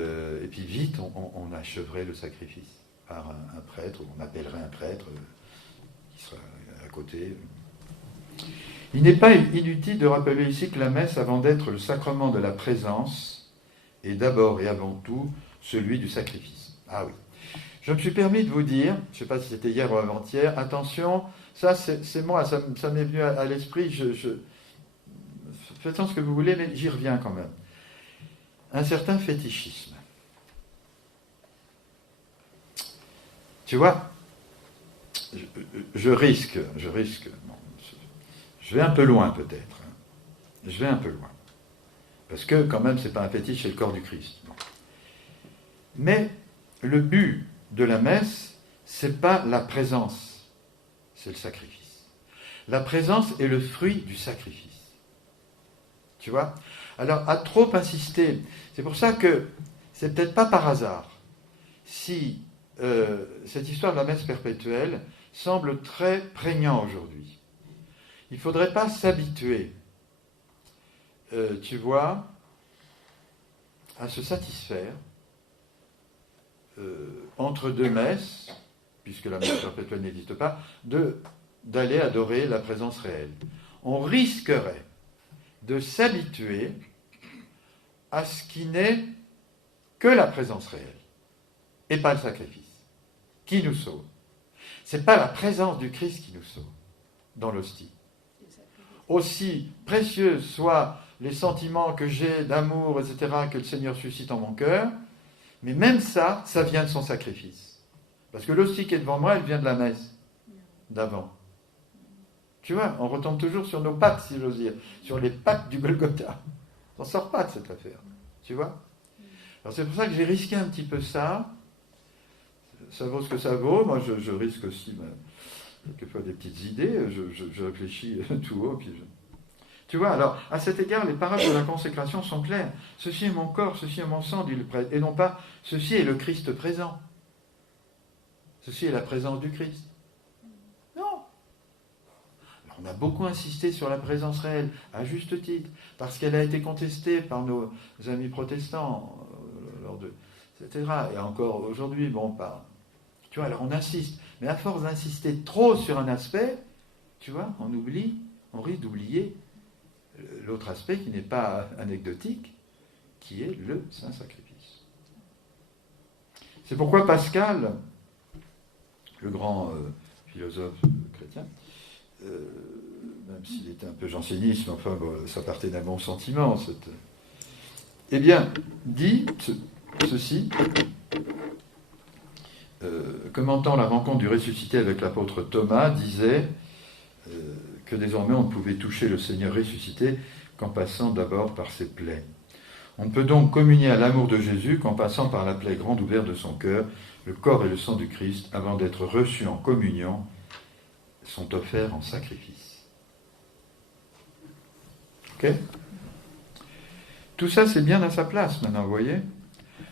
vite, on achèverait le sacrifice par un prêtre, ou on appellerait un prêtre qui sera à côté. Il n'est pas inutile de rappeler ici que la messe, avant d'être le sacrement de la présence, est d'abord et avant tout celui du sacrifice. Ah oui. Je me suis permis de vous dire, je ne sais pas si c'était hier ou avant-hier, attention, ça c'est moi, ça m'est venu à l'esprit, faites-en ce que vous voulez, mais j'y reviens quand même. Un certain fétichisme. Tu vois, je risque, bon, je vais un peu loin peut-être, hein. Je vais un peu loin. Parce que quand même, c'est pas un fétiche, c'est le corps du Christ. Bon. Mais le but de la messe, c'est pas la présence, c'est le sacrifice. La présence est le fruit du sacrifice. Tu vois? Alors, à trop insister, c'est pour ça que c'est peut-être pas par hasard si cette histoire de la messe perpétuelle semble très prégnante aujourd'hui. Il ne faudrait pas s'habituer, tu vois, à se satisfaire entre deux messes, puisque la messe perpétuelle n'existe pas, d'aller adorer la présence réelle. On risquerait de s'habituer à ce qui n'est que la présence réelle, et pas le sacrifice, qui nous sauve. Ce n'est pas la présence du Christ qui nous sauve dans l'hostie. Aussi précieux soient les sentiments que j'ai d'amour, etc., que le Seigneur suscite en mon cœur, mais même ça vient de son sacrifice. Parce que l'hostie qui est devant moi, elle vient de la messe d'avant. Tu vois, on retombe toujours sur nos pattes, si j'ose dire, sur les pattes du Golgotha. On ne sort pas de cette affaire. Tu vois? Alors c'est pour ça que j'ai risqué un petit peu ça. Ça vaut ce que ça vaut. Moi, je risque aussi quelquefois des petites idées. Je réfléchis tout haut. Puis Tu vois, alors, à cet égard, les paroles de la consécration sont claires. Ceci est mon corps, ceci est mon sang, dit le prêtre. Et non pas, ceci est le Christ présent. Ceci est la présence du Christ. Non. Alors On a beaucoup insisté sur la présence réelle, à juste titre, parce qu'elle a été contestée par nos amis protestants, etc. Et encore aujourd'hui, tu vois, alors on insiste. Mais à force d'insister trop sur un aspect, tu vois, on risque d'oublier l'autre aspect qui n'est pas anecdotique, qui est le saint sacrifice. C'est pourquoi Pascal, le grand philosophe chrétien, même s'il était un peu janséniste, mais enfin, ça partait d'un bon sentiment, eh bien, dit ceci, commentant la rencontre du ressuscité avec l'apôtre Thomas, disait que désormais on ne pouvait toucher le Seigneur ressuscité qu'en passant d'abord par ses plaies. On ne peut donc communier à l'amour de Jésus qu'en passant par la plaie grande ouverte de son cœur, le corps et le sang du Christ, avant d'être reçus en communion, sont offerts en sacrifice. Ok ? Tout ça, c'est bien à sa place maintenant, vous voyez ?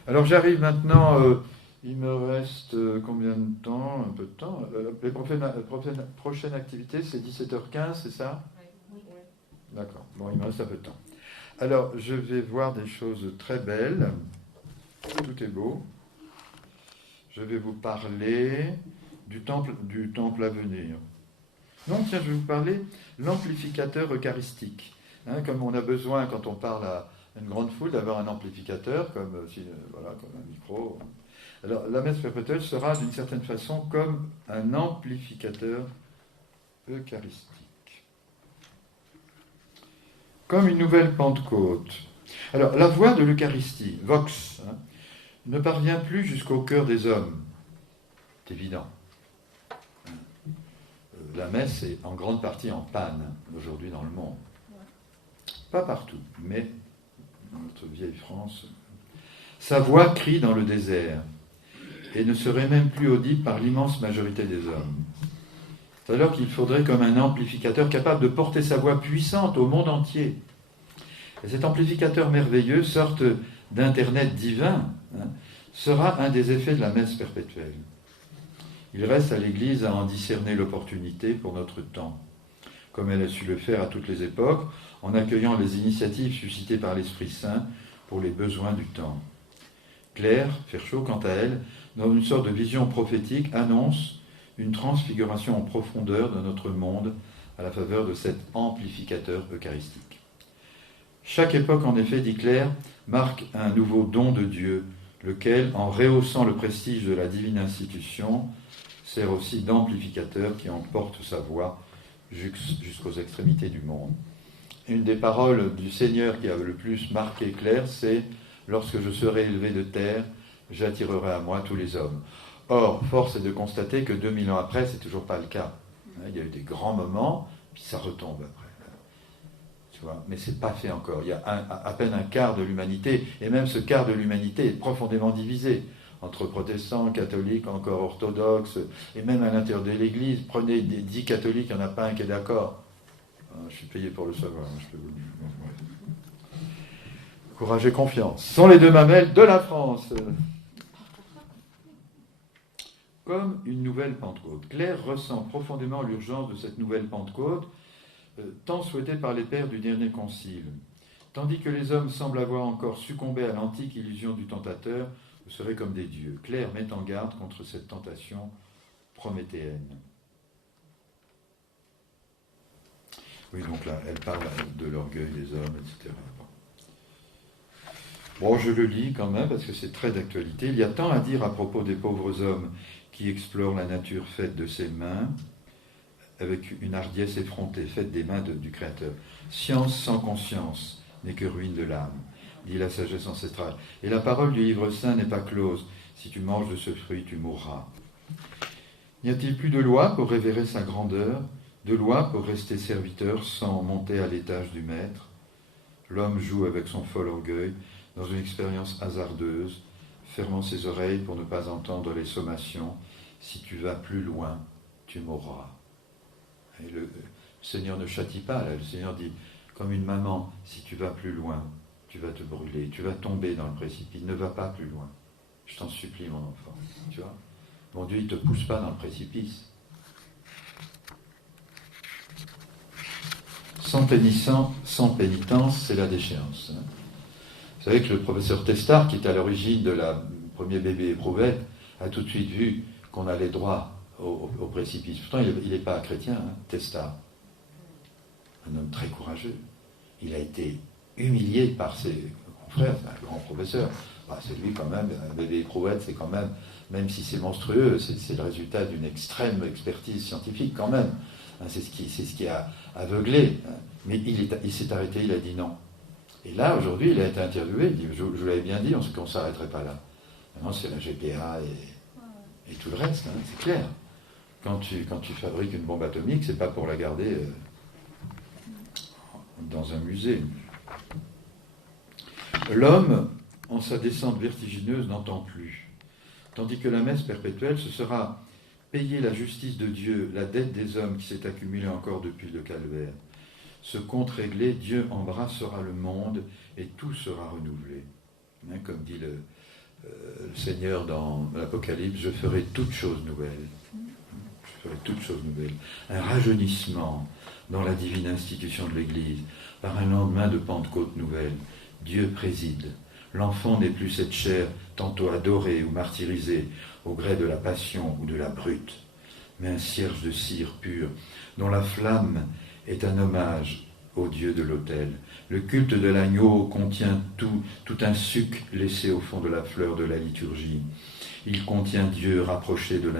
Alors j'arrive maintenant, il me reste combien de temps ? Un peu de temps. Les prochaines activités, c'est 17h15, c'est ça ? Oui. D'accord, bon, il me reste un peu de temps. Alors, je vais voir des choses très belles. Tout est beau. Je vais vous parler du temple à venir. Non, tiens, je vais vous parler de l'amplificateur eucharistique. Comme on a besoin, quand on parle à une grande foule, d'avoir un amplificateur, comme un micro. Alors, la messe perpétuelle sera, d'une certaine façon, comme un amplificateur eucharistique. Comme une nouvelle Pentecôte. Alors, la voix de l'Eucharistie, Vox, ne parvient plus jusqu'au cœur des hommes. C'est évident. La messe est en grande partie en panne aujourd'hui dans le monde. Pas partout, mais dans notre vieille France. Sa voix crie dans le désert et ne serait même plus audible par l'immense majorité des hommes. C'est alors qu'il faudrait comme un amplificateur capable de porter sa voix puissante au monde entier. Et cet amplificateur merveilleux, sorte d'Internet divin, sera un des effets de la messe perpétuelle. Il reste à l'Église à en discerner l'opportunité pour notre temps, comme elle a su le faire à toutes les époques, en accueillant les initiatives suscitées par l'Esprit Saint pour les besoins du temps. Claire Ferchaud, quant à elle, dans une sorte de vision prophétique, annonce une transfiguration en profondeur de notre monde à la faveur de cet amplificateur eucharistique. Chaque époque, en effet, dit Claire, marque un nouveau don de Dieu, lequel, en rehaussant le prestige de la divine institution, sert aussi d'amplificateur qui emporte sa voix jusqu'aux extrémités du monde. Une des paroles du Seigneur qui a le plus marqué Claire, c'est « Lorsque je serai élevé de terre, j'attirerai à moi tous les hommes ». Or, force est de constater que 2000 ans après, c'est toujours pas le cas. Il y a eu des grands moments, puis ça retombe après. Tu vois, mais c'est pas fait encore. Il y a à peine un quart de l'humanité, et même ce quart de l'humanité est profondément divisé entre protestants, catholiques, encore orthodoxes, et même à l'intérieur de l'Église. Prenez des 10 catholiques, il n'y en a pas un qui est d'accord. Je suis payé pour le savoir. Je peux vous le dire. Courage et confiance sont les deux mamelles de la France. Comme une nouvelle Pentecôte. Claire ressent profondément l'urgence de cette nouvelle Pentecôte, tant souhaitée par les pères du dernier concile. Tandis que les hommes semblent avoir encore succombé à l'antique illusion du tentateur, vous serez comme des dieux. Claire met en garde contre cette tentation prométhéenne. Oui, donc là, elle parle de l'orgueil des hommes, etc. Bon, je le lis quand même, parce que c'est très d'actualité. Il y a tant à dire à propos des pauvres hommes qui explorent la nature faite de ses mains, avec une hardiesse effrontée, faite des mains du Créateur. Science sans conscience n'est que ruine de l'âme, dit la sagesse ancestrale. Et la parole du livre saint n'est pas close. Si tu manges de ce fruit, tu mourras. N'y a-t-il plus de loi pour révérer sa grandeur, de loi pour rester serviteur sans monter à l'étage du maître? L'homme joue avec son fol orgueil dans une expérience hasardeuse, fermant ses oreilles pour ne pas entendre les sommations. Si tu vas plus loin, tu mourras. Et le Seigneur ne châtie pas, là. Le Seigneur dit, comme une maman, si tu vas plus loin, tu vas te brûler, tu vas tomber dans le précipice, ne va pas plus loin. Je t'en supplie, mon enfant. Tu vois, mon Dieu, il ne te pousse pas dans le précipice. Sans pénitence, c'est la déchéance. Vous savez que le professeur Testard, qui est à l'origine de la premier bébé éprouvette, a tout de suite vu qu'on allait droit au précipice. Pourtant, il n'est pas chrétien, Testard. Un homme très courageux. Il a été humilié par ses confrères, c'est un grand professeur. C'est lui quand même, un bébé éprouvette, c'est quand même si c'est monstrueux, c'est le résultat d'une extrême expertise scientifique quand même. C'est ce qui a aveuglé. Mais il s'est arrêté, il a dit non. Et là, aujourd'hui, il a été interviewé, il dit, je vous l'avais bien dit, qu'on ne s'arrêterait pas là. Maintenant, c'est la GPA et tout le reste, c'est clair. Quand tu fabriques une bombe atomique, c'est pas pour la garder dans un musée. L'homme, en sa descente vertigineuse, n'entend plus. Tandis que la messe perpétuelle, ce sera payer la justice de Dieu, la dette des hommes qui s'est accumulée encore depuis le calvaire. Ce compte réglé, Dieu embrassera le monde et tout sera renouvelé. Comme dit le Seigneur dans l'Apocalypse, je ferai toutes choses nouvelles. Je ferai toutes choses nouvelles. Un rajeunissement dans la divine institution de l'Église, par un lendemain de Pentecôte nouvelle. Dieu préside. L'enfant n'est plus cette chair tantôt adorée ou martyrisée au gré de la passion ou de la brute, mais un cierge de cire pure, dont la flamme est un hommage au Dieu de l'autel. Le culte de l'agneau contient tout un suc laissé au fond de la fleur de la liturgie. Il contient Dieu rapproché de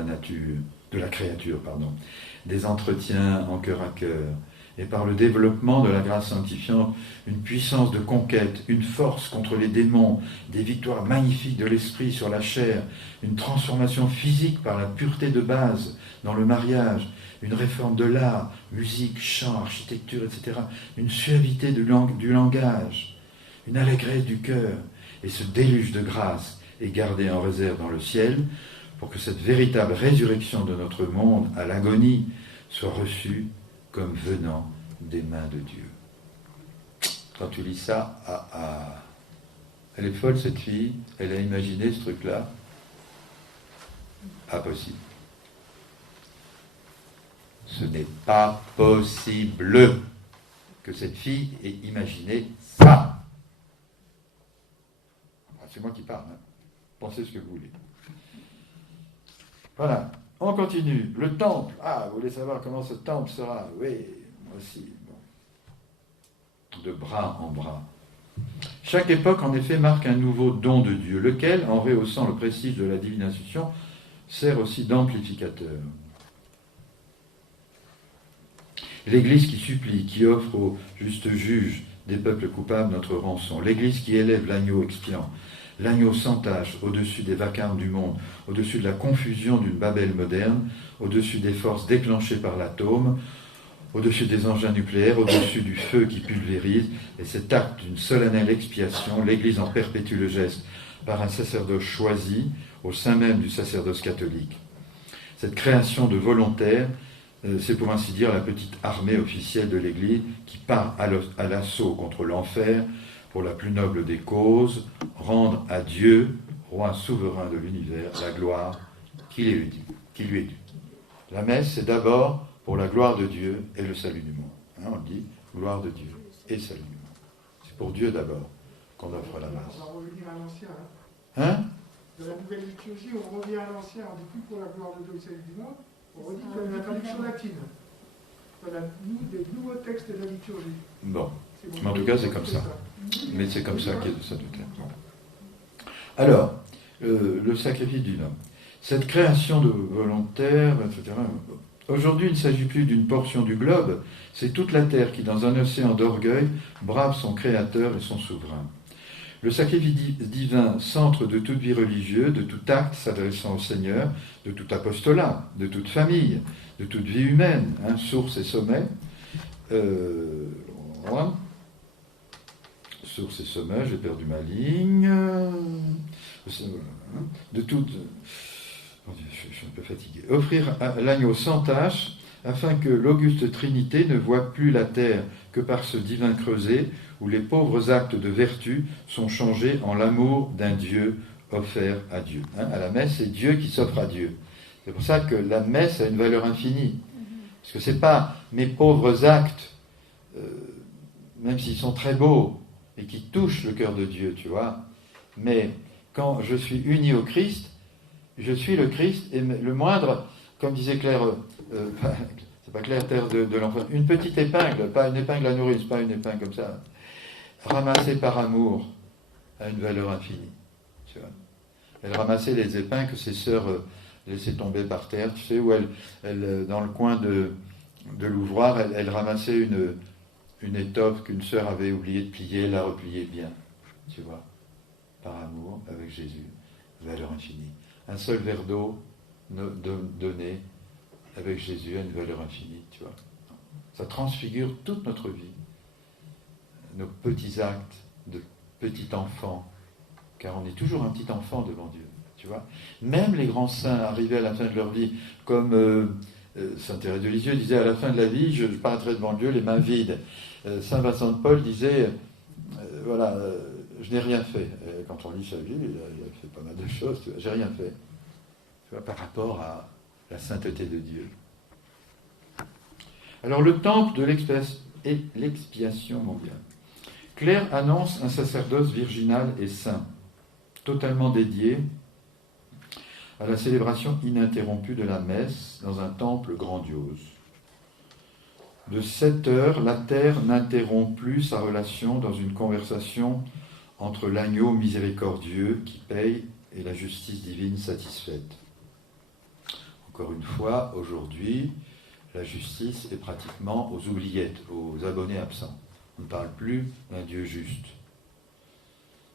la créature, des entretiens en cœur à cœur, et par le développement de la grâce sanctifiante, une puissance de conquête, une force contre les démons, des victoires magnifiques de l'esprit sur la chair, une transformation physique par la pureté de base dans le mariage, une réforme de l'art, musique, chant, architecture, etc., une suavité du langage, une allégresse du cœur, et ce déluge de grâce est gardé en réserve dans le ciel pour que cette véritable résurrection de notre monde à l'agonie soit reçue comme venant des mains de Dieu. Quand tu lis ça, elle est folle cette fille, elle a imaginé ce truc-là. Pas possible. Ce n'est pas possible que cette fille ait imaginé ça. C'est moi qui parle, Pensez ce que vous voulez. Voilà. On continue. Le temple. Vous voulez savoir comment ce temple sera? Oui, moi aussi. Bon. De bras en bras. Chaque époque, en effet, marque un nouveau don de Dieu, lequel, en rehaussant le prestige de la divine institution, sert aussi d'amplificateur. L'Église qui supplie, qui offre au juste juge des peuples coupables notre rançon. L'Église qui élève l'agneau expiant. L'agneau sans tache, au-dessus des vacarmes du monde, au-dessus de la confusion d'une Babel moderne, au-dessus des forces déclenchées par l'atome, au-dessus des engins nucléaires, au-dessus du feu qui pulvérise, et cet acte d'une solennelle expiation, l'Église en perpétue le geste par un sacerdoce choisi au sein même du sacerdoce catholique. Cette création de volontaires, c'est pour ainsi dire la petite armée officielle de l'Église qui part à l'assaut contre l'enfer, pour la plus noble des causes, rendre à Dieu, roi souverain de l'univers, la gloire qui lui est due. La messe, c'est d'abord pour la gloire de Dieu et le salut du monde. On dit gloire de Dieu et salut du monde. C'est pour Dieu d'abord qu'on offre la messe. On va revenir à l'ancien. De la nouvelle liturgie, on revient à l'ancien, on dit plus pour la gloire de Dieu et le salut du monde, on redit que la traduction latine. Voilà, des nouveaux textes de la liturgie. Bon. Mais en tout cas, c'est comme ça. Mais c'est comme ça que ça doit être. Alors, le sacrifice du homme. Cette création de volontaires, etc. Aujourd'hui, il ne s'agit plus d'une portion du globe, c'est toute la terre qui, dans un océan d'orgueil, brave son Créateur et son Souverain. Le sacrifice divin, centre de toute vie religieuse, de tout acte s'adressant au Seigneur, de tout apostolat, de toute famille, de toute vie humaine, source et sommet. Voilà. Source et sommet, j'ai perdu ma ligne. De toute... Je suis un peu fatigué. Offrir l'agneau sans tache, afin que l'auguste Trinité ne voie plus la terre que par ce divin creuset, où les pauvres actes de vertu sont changés en l'amour d'un Dieu offert à Dieu. À la messe, c'est Dieu qui s'offre à Dieu. C'est pour ça que la messe a une valeur infinie. Parce que ce n'est pas mes pauvres actes même s'ils sont très beaux et qui touchent le cœur de Dieu, tu vois. Mais quand je suis uni au Christ, je suis le Christ, et le moindre, comme disait Claire, c'est pas Claire Terre de l'enfant, une petite épingle, pas une épingle à nourrice, pas une épingle comme ça, ramassée par amour, a une valeur infinie. Tu vois. Elle ramassait les épingles que ses sœurs laissaient tomber par terre, tu sais, où elle dans le coin de l'ouvroir, elle ramassait une étoffe qu'une sœur avait oublié de plier, elle la repliait bien, tu vois, par amour, avec Jésus, valeur infinie. Un seul verre d'eau donné avec Jésus a une valeur infinie, tu vois. Ça transfigure toute notre vie, nos petits actes de petit enfant, car on est toujours un petit enfant devant Dieu, tu vois. Même les grands saints arrivés à la fin de leur vie, comme Saint Thérèse de Lisieux disait, à la fin de la vie, je paraîtrai devant Dieu les mains vides. Saint Vincent de Paul disait, je n'ai rien fait. Et quand on lit sa vie, il a fait pas mal de choses, tu vois, j'ai rien fait. Tu vois, par rapport à la sainteté de Dieu. Alors le temple de l'expiation mondiale. Claire annonce un sacerdoce virginal et saint, totalement dédié à la célébration ininterrompue de la messe dans un temple grandiose. De 7 heures, la terre n'interrompt plus sa relation dans une conversation entre l'agneau miséricordieux qui paye et la justice divine satisfaite. Encore une fois, aujourd'hui, la justice est pratiquement aux oubliettes, aux abonnés absents. On ne parle plus d'un Dieu juste.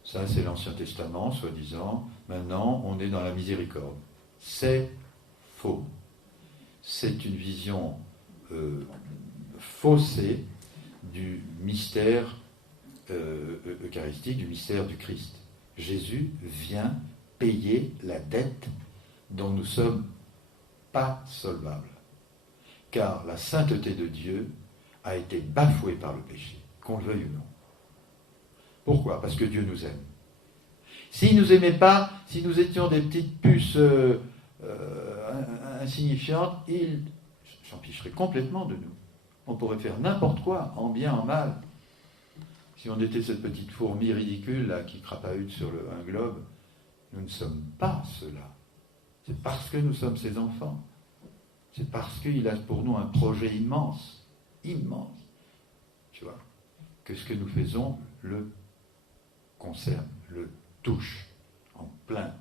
Ça, c'est l'Ancien Testament, soi-disant. Maintenant, on est dans la miséricorde. C'est faux. C'est une vision faussée du mystère eucharistique, du mystère du Christ. Jésus vient payer la dette dont nous sommes pas solvables. Car la sainteté de Dieu a été bafouée par le péché, qu'on le veuille ou non. Pourquoi ? Parce que Dieu nous aime. S'il ne nous aimait pas, si nous étions des petites puces insignifiantes, il s'en ficherait complètement de nous. On pourrait faire n'importe quoi, en bien, en mal. Si on était cette petite fourmi ridicule là, qui crapahute sur un globe, nous ne sommes pas cela. C'est parce que nous sommes ses enfants. C'est parce qu'il a pour nous un projet immense, immense, tu vois, que ce que nous faisons le concerne, le touche en plein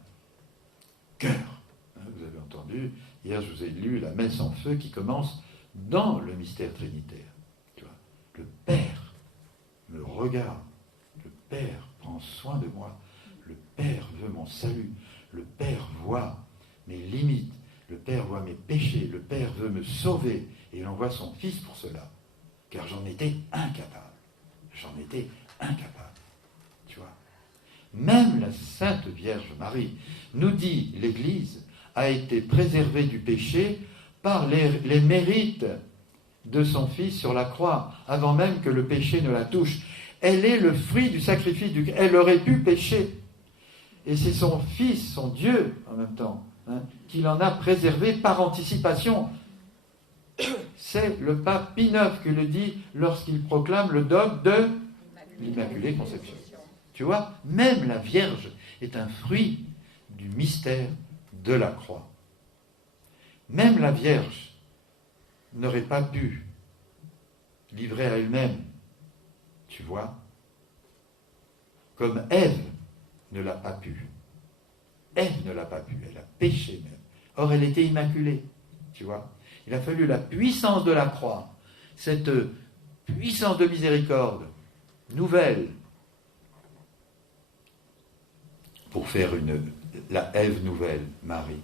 cœur. Vous avez entendu, hier je vous ai lu la messe en feu qui commence dans le mystère trinitaire. Tu vois, le Père me regarde, le Père prend soin de moi, le Père veut mon salut, le Père voit mes limites, le Père voit mes péchés, le Père veut me sauver, et il envoie son Fils pour cela, car j'en étais incapable. J'en étais incapable. Tu vois. Même la Sainte Vierge Marie, nous dit l'Église, a été préservée du péché par les mérites de son Fils sur la croix, avant même que le péché ne la touche. Elle est le fruit du sacrifice du Christ. Elle aurait pu pécher. Et c'est son Fils, son Dieu, en même temps, qui l'en a préservé par anticipation. C'est le pape Pie IX qui le dit lorsqu'il proclame le dogme de l'Immaculée Conception. Tu vois, même la Vierge est un fruit du mystère de la croix. Même la Vierge n'aurait pas pu livrer à elle-même, tu vois, comme Ève ne l'a pas pu. Ève ne l'a pas pu, elle a péché même. Or, elle était immaculée, tu vois. Il a fallu la puissance de la croix, cette puissance de miséricorde nouvelle, pour faire la Ève nouvelle, Marie.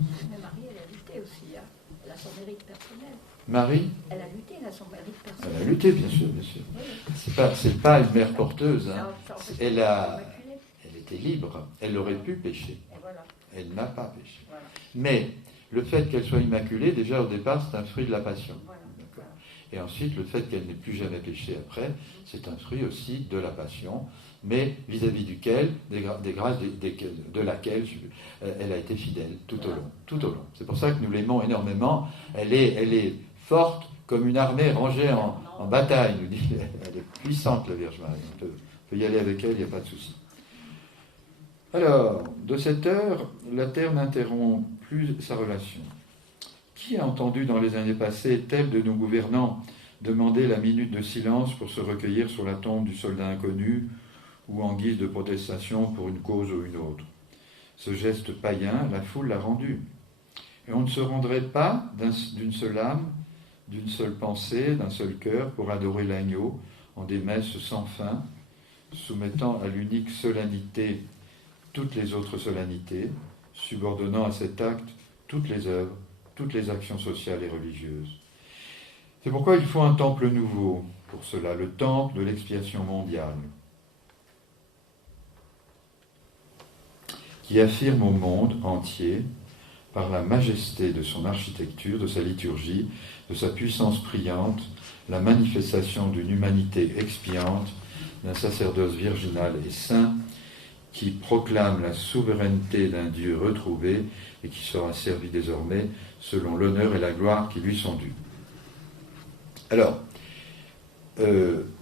Mais Marie, elle a lutté aussi, hein. Elle a son mérite personnel. Marie ? Elle a lutté, elle a son mérite personnel. Elle a lutté, bien sûr, bien sûr. Oui. C'est pas une mère porteuse. Hein. Elle était libre. Elle aurait pu pécher. Voilà. Elle n'a pas péché. Voilà. Mais le fait qu'elle soit immaculée, déjà au départ, c'est un fruit de la passion. Voilà. D'accord. Et ensuite, le fait qu'elle n'ait plus jamais péché après, c'est un fruit aussi de la passion, mais vis-à-vis duquel, des grâces de laquelle elle a été fidèle tout au long. C'est pour ça que nous l'aimons énormément. Elle est forte comme une armée rangée en bataille, nous dit. Elle est puissante, la Vierge Marie. On peut y aller avec elle, il n'y a pas de souci. Alors, de cette heure, la terre n'interrompt plus sa relation. Qui a entendu dans les années passées, tel de nos gouvernants, demander la minute de silence pour se recueillir sur la tombe du soldat inconnu ou en guise de protestation pour une cause ou une autre? Ce geste païen, la foule l'a rendu. Et on ne se rendrait pas d'une seule âme, d'une seule pensée, d'un seul cœur pour adorer l'agneau en des messes sans fin, soumettant à l'unique solennité toutes les autres solennités, subordonnant à cet acte toutes les œuvres, toutes les actions sociales et religieuses. C'est pourquoi il faut un temple nouveau pour cela, le temple de l'expiation mondiale, qui affirme au monde entier, par la majesté de son architecture, de sa liturgie, de sa puissance priante, la manifestation d'une humanité expiante, d'un sacerdoce virginal et saint, qui proclame la souveraineté d'un Dieu retrouvé et qui sera servi désormais selon l'honneur et la gloire qui lui sont dus. Alors,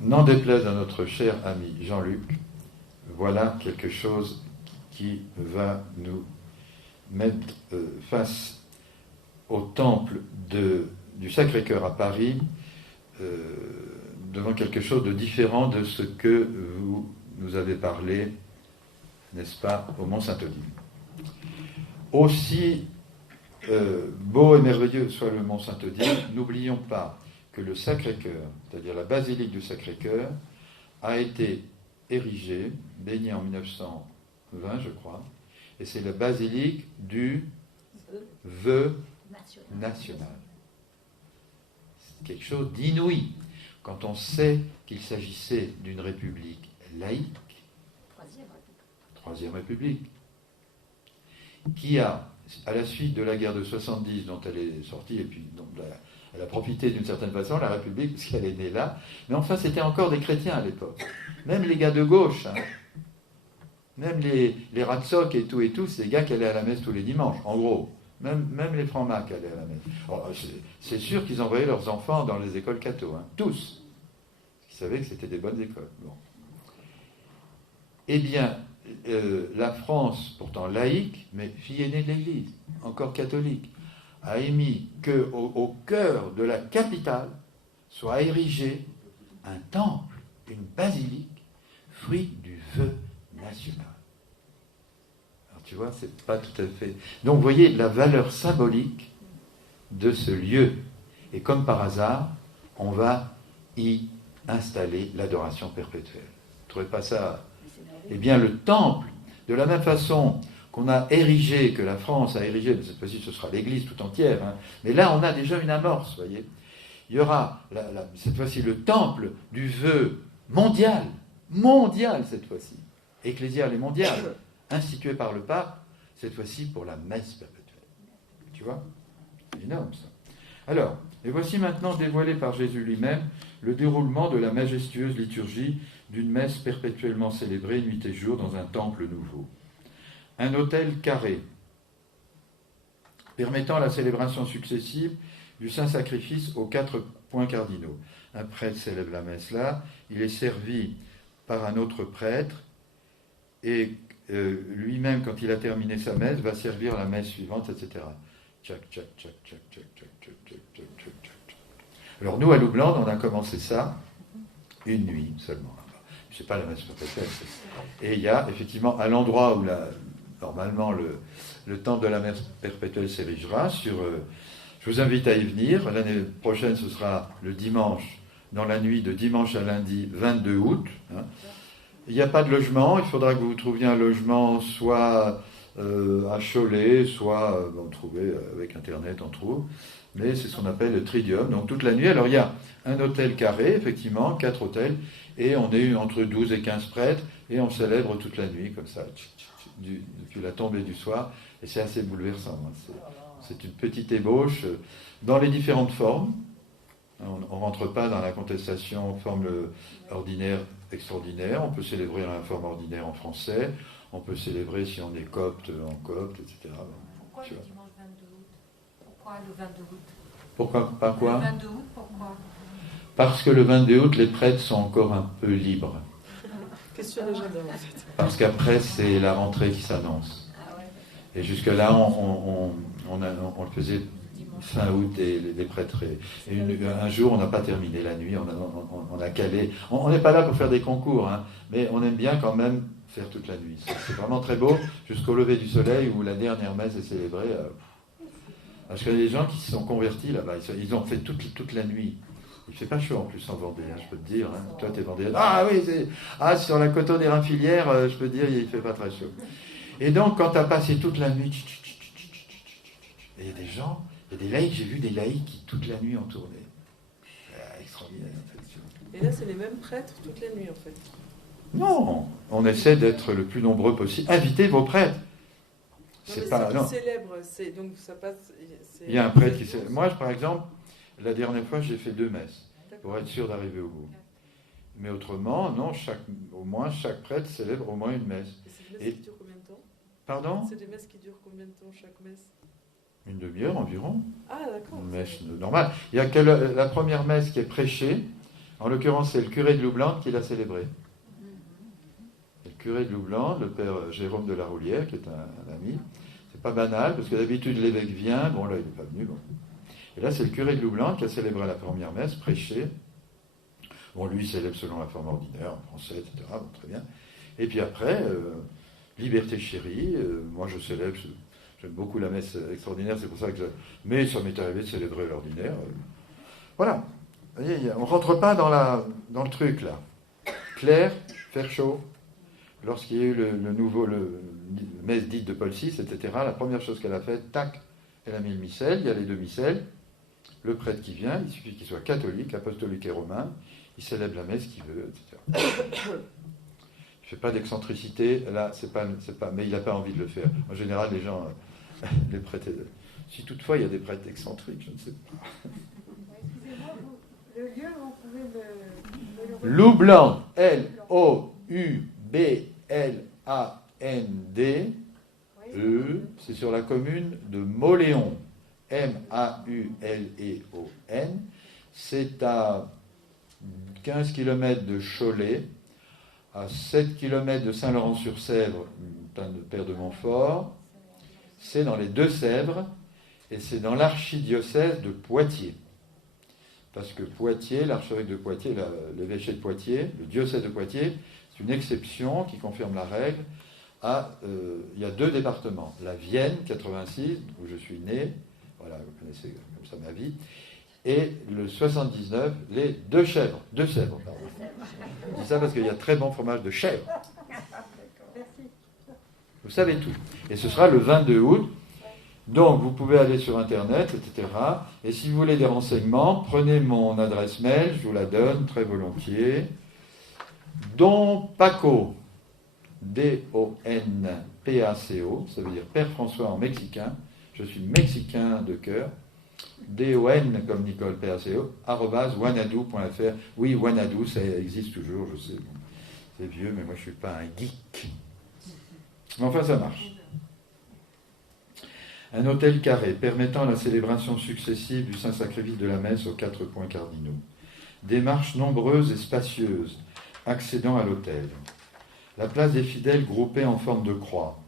n'en déplaise à notre cher ami Jean-Luc, voilà quelque chose qui va nous mettre face au temple du Sacré-Cœur à Paris, devant quelque chose de différent de ce que vous nous avez parlé, n'est-ce pas, au Mont-Saint-Odile. Aussi beau et merveilleux soit le Mont-Saint-Odile, n'oublions pas que le Sacré-Cœur, c'est-à-dire la basilique du Sacré-Cœur, a été érigée, baignée en 1920, je crois, et c'est la basilique du vœu national. C'est quelque chose d'inouï. Quand on sait qu'il s'agissait d'une république laïque, Troisième République, qui a, à la suite de la guerre de 70 dont elle est sortie, et puis donc elle a profité d'une certaine façon, la République, parce qu'elle est née là, mais enfin c'était encore des chrétiens à l'époque. Même les gars de gauche, hein, même les Ratsock et tout, c'est des gars qui allaient à la messe tous les dimanches, en gros. Même les francs-macs allaient à la messe. Alors, c'est sûr qu'ils envoyaient leurs enfants dans les écoles catho, hein, tous. Ils savaient que c'était des bonnes écoles. Bon. Eh bien, la France, pourtant laïque, mais fille aînée de l'Église, encore catholique, a émis qu'au cœur de la capitale soit érigé un temple, une basilique, fruit du vœu national. Alors tu vois, c'est pas tout à fait... Donc vous voyez la valeur symbolique de ce lieu. Et comme par hasard, on va y installer l'adoration perpétuelle. Vous ne trouvez pas ça... Eh bien, le temple, de la même façon qu'on a érigé, que la France a érigé, cette fois-ci ce sera l'Église tout entière, hein, mais là on a déjà une amorce, vous voyez. Il y aura cette fois-ci le temple du vœu mondial cette fois-ci, ecclésial et mondial, institué par le pape, cette fois-ci pour la messe perpétuelle. Tu vois ? C'est énorme ça. Alors, et voici maintenant dévoilé par Jésus lui-même le déroulement de la majestueuse liturgie d'une messe perpétuellement célébrée nuit et jour dans un temple nouveau. Un autel carré, permettant la célébration successive du Saint-Sacrifice aux 4 points cardinaux. Un prêtre célèbre la messe là, il est servi par un autre prêtre, et lui-même, quand il a terminé sa messe, va servir la messe suivante, etc. Tchac, tchac, tchac, tchac, tchac, tchac, tchac, tchac, tchac, tchac, tchac. Alors nous, à Loublande, on a commencé ça une nuit seulement. Je ne sais pas la messe perpétuelle. Et il y a effectivement, à l'endroit où normalement le temple de la messe perpétuelle s'érigera, je vous invite à y venir. L'année prochaine, ce sera le dimanche, dans la nuit de dimanche à lundi 22 août. Hein. Il n'y a pas de logement, il faudra que vous trouviez un logement soit à Cholet, soit, trouver avec Internet, on trouve. Mais c'est ce qu'on appelle le tridium, donc toute la nuit. Alors il y a un autel carré, effectivement, 4 autels, et on est entre 12 et 15 prêtres, et on célèbre toute la nuit, comme ça, depuis la tombée du soir, et c'est assez bouleversant. Hein. C'est une petite ébauche dans les différentes formes. On ne rentre pas dans la contestation forme ordinaire, extraordinaire. On peut célébrer en forme ordinaire en français, on peut célébrer si on est copte, en copte, etc. Pourquoi le dimanche 22 août ? Pourquoi le 22 août ? Pourquoi pas quoi? Le 22 août, pourquoi? Parce que le 22 août, les prêtres sont encore un peu libres. Question d'agenda, en fait. Parce qu'après, c'est la rentrée qui s'annonce. Ah ouais. Et jusque-là, on le faisait fin août et les prêtres. Et un jour, on n'a pas terminé la nuit, on a calé. On n'est pas là pour faire des concours, hein, mais on aime bien quand même faire toute la nuit. C'est vraiment très beau, jusqu'au lever du soleil où la dernière messe est célébrée. Parce qu'il y a des gens qui se sont convertis là-bas, ils ont fait toute la nuit. Il ne fait pas chaud en plus en Vendée, hein, je peux te dire. Hein. Toi, tu es Vendéen. Ah oui, sur la Cotonnerie-Filière, je peux te dire, il ne fait pas très chaud. Et donc, quand tu as passé toute la nuit, et il y a des gens, il y a des laïcs, j'ai vu des laïcs qui toute la nuit ont tourné. Extraordinaire. Et là, c'est les mêmes prêtres toute la nuit, en fait. Non, on essaie d'être le plus nombreux possible. Invitez vos prêtres. C'est pas non. Célèbre, donc ça passe. Il y a un prêtre qui célèbre. Moi, par exemple, la dernière fois, j'ai fait 2 messes pour être sûr d'arriver au bout. Mais autrement, non, au moins chaque prêtre célèbre au moins une messe. Et c'est des messes qui durent combien de temps? Pardon? C'est des messes qui durent combien de temps chaque messe? Une demi-heure environ. Ah, d'accord. Une messe normale. Il n'y a que la première messe qui est prêchée. En l'occurrence, c'est le curé de Loublande qui l'a célébrée. Le curé de Loublande, le père Jérôme de la Roulière, qui est un ami. C'est pas banal, parce que d'habitude l'évêque vient. Bon, là, il n'est pas venu. Bon. Et là, c'est le curé de Loublande qui a célébré la première messe, prêchée. Bon, lui, il célèbre selon la forme ordinaire, en français, etc. Bon, très bien. Et puis après, Liberté chérie, moi je célèbre, j'aime beaucoup la messe extraordinaire, c'est pour ça que mais ça m'est arrivé de célébrer l'ordinaire. Voilà. Vous voyez, on ne rentre pas dans le truc, là. Claire, faire chaud. Lorsqu'il y a eu le messe dite de Paul VI, etc., la première chose qu'elle a faite, tac, elle a mis le missel, il y a les 2 missels. Le prêtre qui vient, il suffit qu'il soit catholique, apostolique et romain, il célèbre la messe qu'il veut, etc. Il ne fait pas d'excentricité, là, c'est pas, mais il n'a pas envie de le faire. En général, les gens, les prêtres, si toutefois il y a des prêtres excentriques, je ne sais pas. Excusez-moi, le lieu, vous pouvez le Loublande, Loubland, c'est sur la commune de Mauléon, Mauleon. C'est à 15 km de Cholet, à 7 km de Saint-Laurent-sur-Sèvre, Père de Montfort. C'est dans les Deux-Sèvres et c'est dans l'archidiocèse de Poitiers. Parce que Poitiers, l'archevêque de Poitiers, l'évêché de Poitiers, le diocèse de Poitiers, c'est une exception qui confirme la règle. Il y a 2 départements. La Vienne, 86, où je suis né, voilà, vous connaissez comme ça ma vie, et le 79, les Deux-Sèvres. Deux-Sèvres, pardon. Je dis ça parce qu'il y a très bon fromage de chèvre. Vous savez tout. Et ce sera le 22 août. Donc, vous pouvez aller sur Internet, etc. Et si vous voulez des renseignements, prenez mon adresse mail, je vous la donne très volontiers. Don Paco, D-O-N-P-A-C-O, ça veut dire Père François en mexicain. Je suis mexicain de cœur. D-O-N comme Nicole, P-A-C-O, @wanadoo.fr. Oui, Wanadoo, ça existe toujours, je sais. Bon, c'est vieux, mais moi je ne suis pas un geek. Mais enfin, ça marche. Un autel carré permettant la célébration successive du Saint-Sacrifice de la messe aux 4 points cardinaux. Des marches nombreuses et spacieuses accédant à l'autel. La place des fidèles groupée en forme de croix.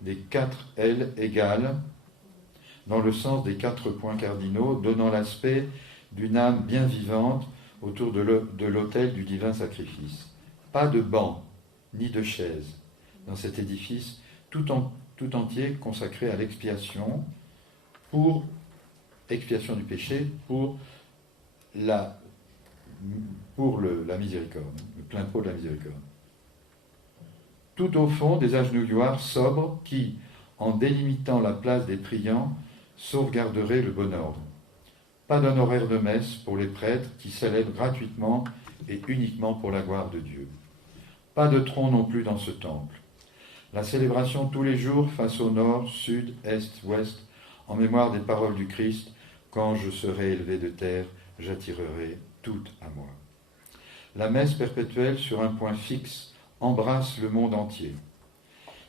Des 4 ailes égales dans le sens des 4 points cardinaux, donnant l'aspect d'une âme bien vivante autour de l'autel du divin sacrifice. Pas de banc, ni de chaise dans cet édifice tout entier consacré à l'expiation, pour expiation du péché, pour la miséricorde, le plein pot de la miséricorde. Tout au fond, des agenouilloirs sobres qui, en délimitant la place des priants, sauvegarderaient le bon ordre. Pas d'honoraire de messe pour les prêtres qui célèbrent gratuitement et uniquement pour la gloire de Dieu. Pas de tronc non plus dans ce temple. La célébration tous les jours face au nord, sud, est, ouest, en mémoire des paroles du Christ, quand je serai élevé de terre, j'attirerai tout à moi. La messe perpétuelle sur un point fixe embrasse le monde entier.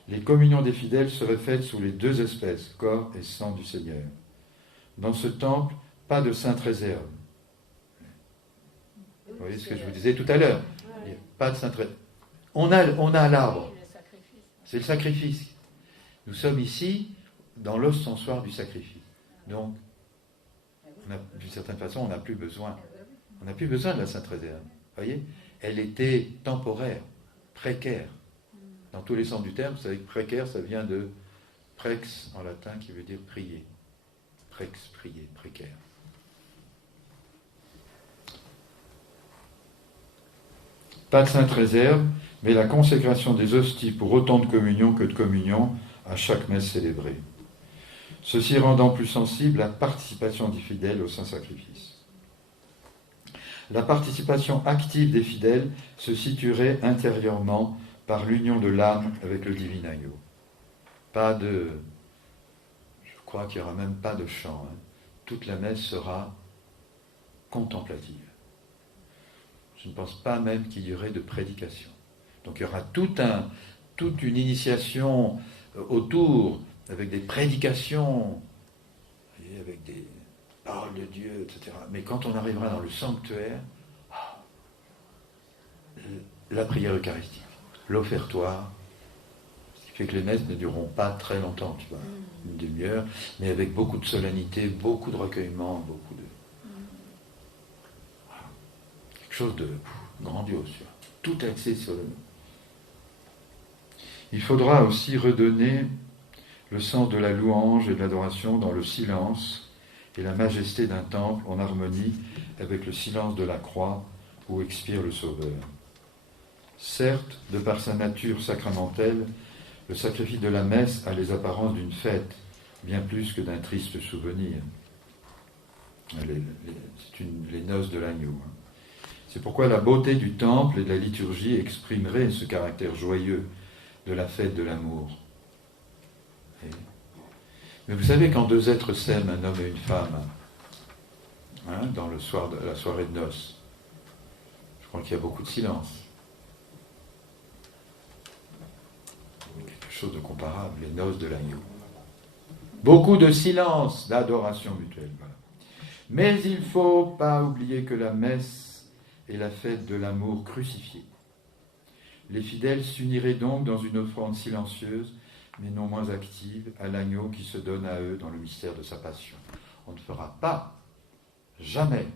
Les communions des fidèles seraient faites sous les 2 espèces, corps et sang du Seigneur. Dans ce temple, pas de sainte réserve. Vous voyez ce que je vous disais tout à l'heure. Pas de sainte réserve. On a l'arbre. C'est le sacrifice. Nous sommes ici dans l'ostensoir du sacrifice. Donc, d'une certaine façon, on n'a plus besoin. On n'a plus besoin de la sainte réserve. Vous voyez ? Elle était temporaire, précaire. Dans tous les sens du terme, vous savez que précaire, ça vient de prex en latin qui veut dire prier. Prex, prier, précaire. Pas de sainte réserve, mais la consécration des hosties pour autant de communion que de communion à chaque messe célébrée. Ceci rendant plus sensible la participation des fidèles au Saint-Sacrifice. La participation active des fidèles se situerait intérieurement par l'union de l'âme avec le divin agneau. Je crois qu'il n'y aura même pas de chant. Toute la messe sera contemplative. Je ne pense pas même qu'il y aurait de prédication. Donc il y aura toute une initiation autour, avec des prédications, avec des paroles de Dieu, etc. Mais quand on arrivera dans le sanctuaire, la prière eucharistique, l'offertoire, ce qui fait que les messes ne dureront pas très longtemps, tu vois, une demi-heure, mais avec beaucoup de solennité, beaucoup de recueillement, beaucoup de... Voilà. Quelque chose de grandiose, tu vois. Tout axé sur le... Il faudra aussi redonner le sens de la louange et de l'adoration dans le silence et la majesté d'un temple en harmonie avec le silence de la croix où expire le Sauveur. Certes, de par sa nature sacramentelle, le sacrifice de la messe a les apparences d'une fête, bien plus que d'un triste souvenir. C'est les noces de l'agneau. C'est pourquoi la beauté du temple et de la liturgie exprimerait ce caractère joyeux de la fête de l'amour. Mais vous savez, quand deux êtres s'aiment, un homme et une femme, dans la soirée de noces, je crois qu'il y a beaucoup de silence. Quelque chose de comparable, les noces de l'agneau. Beaucoup de silence, d'adoration mutuelle. Voilà. Mais il ne faut pas oublier que la messe est la fête de l'amour crucifié. Les fidèles s'uniraient donc dans une offrande silencieuse, mais non moins active, à l'agneau qui se donne à eux dans le mystère de sa passion. On ne fera pas, jamais,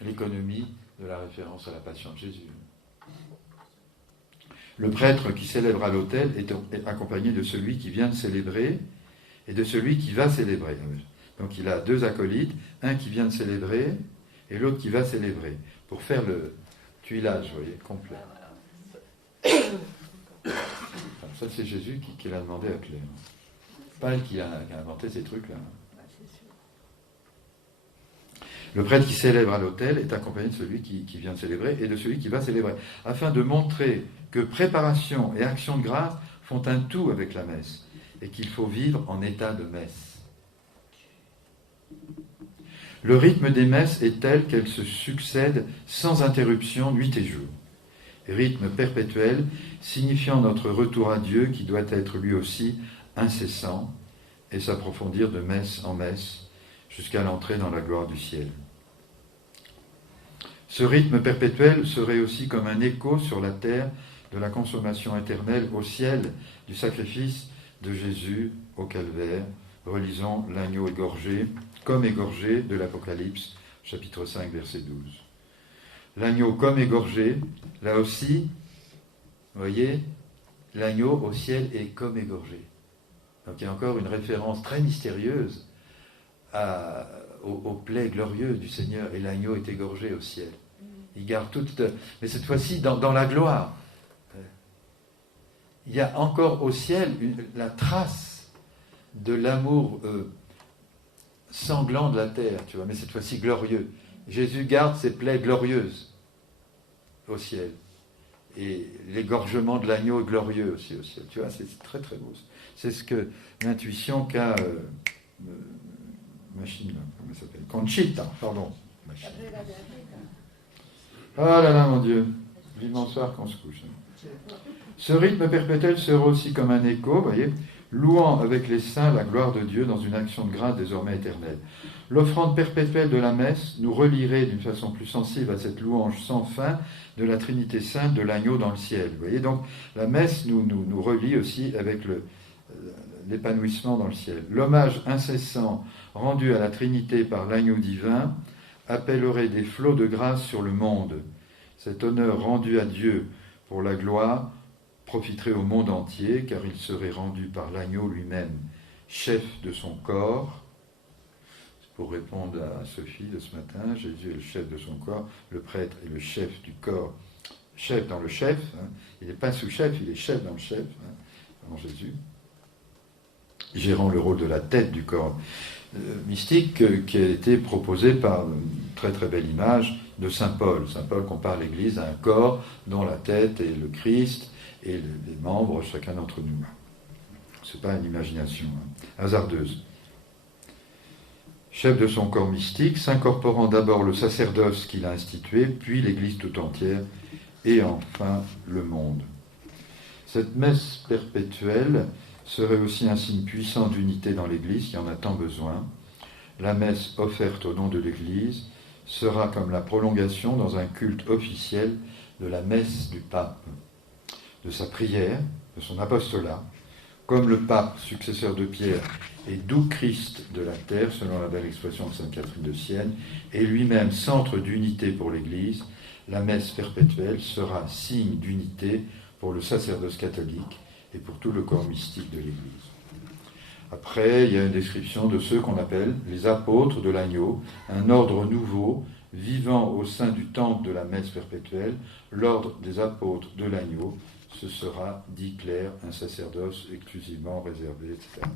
l'économie de la référence à la passion de Jésus. Le prêtre qui célèbre à l'autel est accompagné de celui qui vient de célébrer et de celui qui va célébrer. Donc il a deux acolytes, un qui vient de célébrer et l'autre qui va célébrer, pour faire le tuilage, vous voyez, complet. Ça, c'est Jésus qui l'a demandé à Claire. Pas elle qui a inventé ces trucs-là. Le prêtre qui célèbre à l'autel est accompagné de celui qui vient de célébrer et de celui qui va célébrer, afin de montrer que préparation et action de grâce font un tout avec la messe et qu'il faut vivre en état de messe. Le rythme des messes est tel qu'elles se succèdent sans interruption nuit et jour. Rythme perpétuel, signifiant notre retour à Dieu qui doit être lui aussi incessant et s'approfondir de messe en messe jusqu'à l'entrée dans la gloire du ciel. Ce rythme perpétuel serait aussi comme un écho sur la terre de la consommation éternelle au ciel du sacrifice de Jésus au calvaire. Relisons l'agneau égorgé, comme égorgé de l'Apocalypse, chapitre 5, verset 12. L'agneau comme égorgé, là aussi, vous voyez, l'agneau au ciel est comme égorgé. Donc il y a encore une référence très mystérieuse aux plaies glorieuses du Seigneur, et l'agneau est égorgé au ciel. Il garde toute... Mais cette fois-ci, dans la gloire, il y a encore au ciel la trace de l'amour sanglant de la terre, tu vois, mais cette fois-ci glorieux. Jésus garde ses plaies glorieuses au ciel. Et l'égorgement de l'agneau est glorieux aussi au ciel. Tu vois, c'est très très beau. C'est ce que l'intuition qu'a Machine, comment ça s'appelle, Conchita, pardon. Machine. Oh là là, mon Dieu. Vivement soir qu'on se couche. Ce rythme perpétuel sera aussi comme un écho, vous voyez, louant avec les saints la gloire de Dieu dans une action de grâce désormais éternelle. L'offrande perpétuelle de la messe nous relierait d'une façon plus sensible à cette louange sans fin de la Trinité sainte de l'agneau dans le ciel. Vous voyez, donc la messe nous relie aussi avec l'épanouissement dans le ciel. L'hommage incessant rendu à la Trinité par l'agneau divin appellerait des flots de grâce sur le monde. Cet honneur rendu à Dieu pour la gloire profiterait au monde entier, car il serait rendu par l'agneau lui-même, chef de son corps. Pour répondre à Sophie de ce matin, Jésus est le chef de son corps, le prêtre est le chef du corps. Chef dans le chef, hein. Il n'est pas sous-chef, il est chef dans le chef, hein, dans Jésus. Gérant le rôle de la tête du corps mystique qui a été proposé par une très très belle image de Saint Paul. Saint Paul compare l'Église à un corps dont la tête est le Christ et les membres, chacun d'entre nous. Ce n'est pas une imagination hasardeuse. Chef de son corps mystique, s'incorporant d'abord le sacerdoce qu'il a institué, puis l'Église tout entière, et enfin le monde. Cette messe perpétuelle serait aussi un signe puissant d'unité dans l'Église qui en a tant besoin. La messe offerte au nom de l'Église sera comme la prolongation dans un culte officiel de la messe du pape, de sa prière, de son apostolat, comme le pape, successeur de Pierre, est doux Christ de la terre, selon la belle expression de sainte Catherine de Sienne, et lui-même centre d'unité pour l'Église, la messe perpétuelle sera signe d'unité pour le sacerdoce catholique et pour tout le corps mystique de l'Église. Après, il y a une description de ceux qu'on appelle les apôtres de l'agneau, un ordre nouveau, vivant au sein du temple de la messe perpétuelle, l'ordre des apôtres de l'agneau. Ce sera, dit Claire, un sacerdoce exclusivement réservé, etc.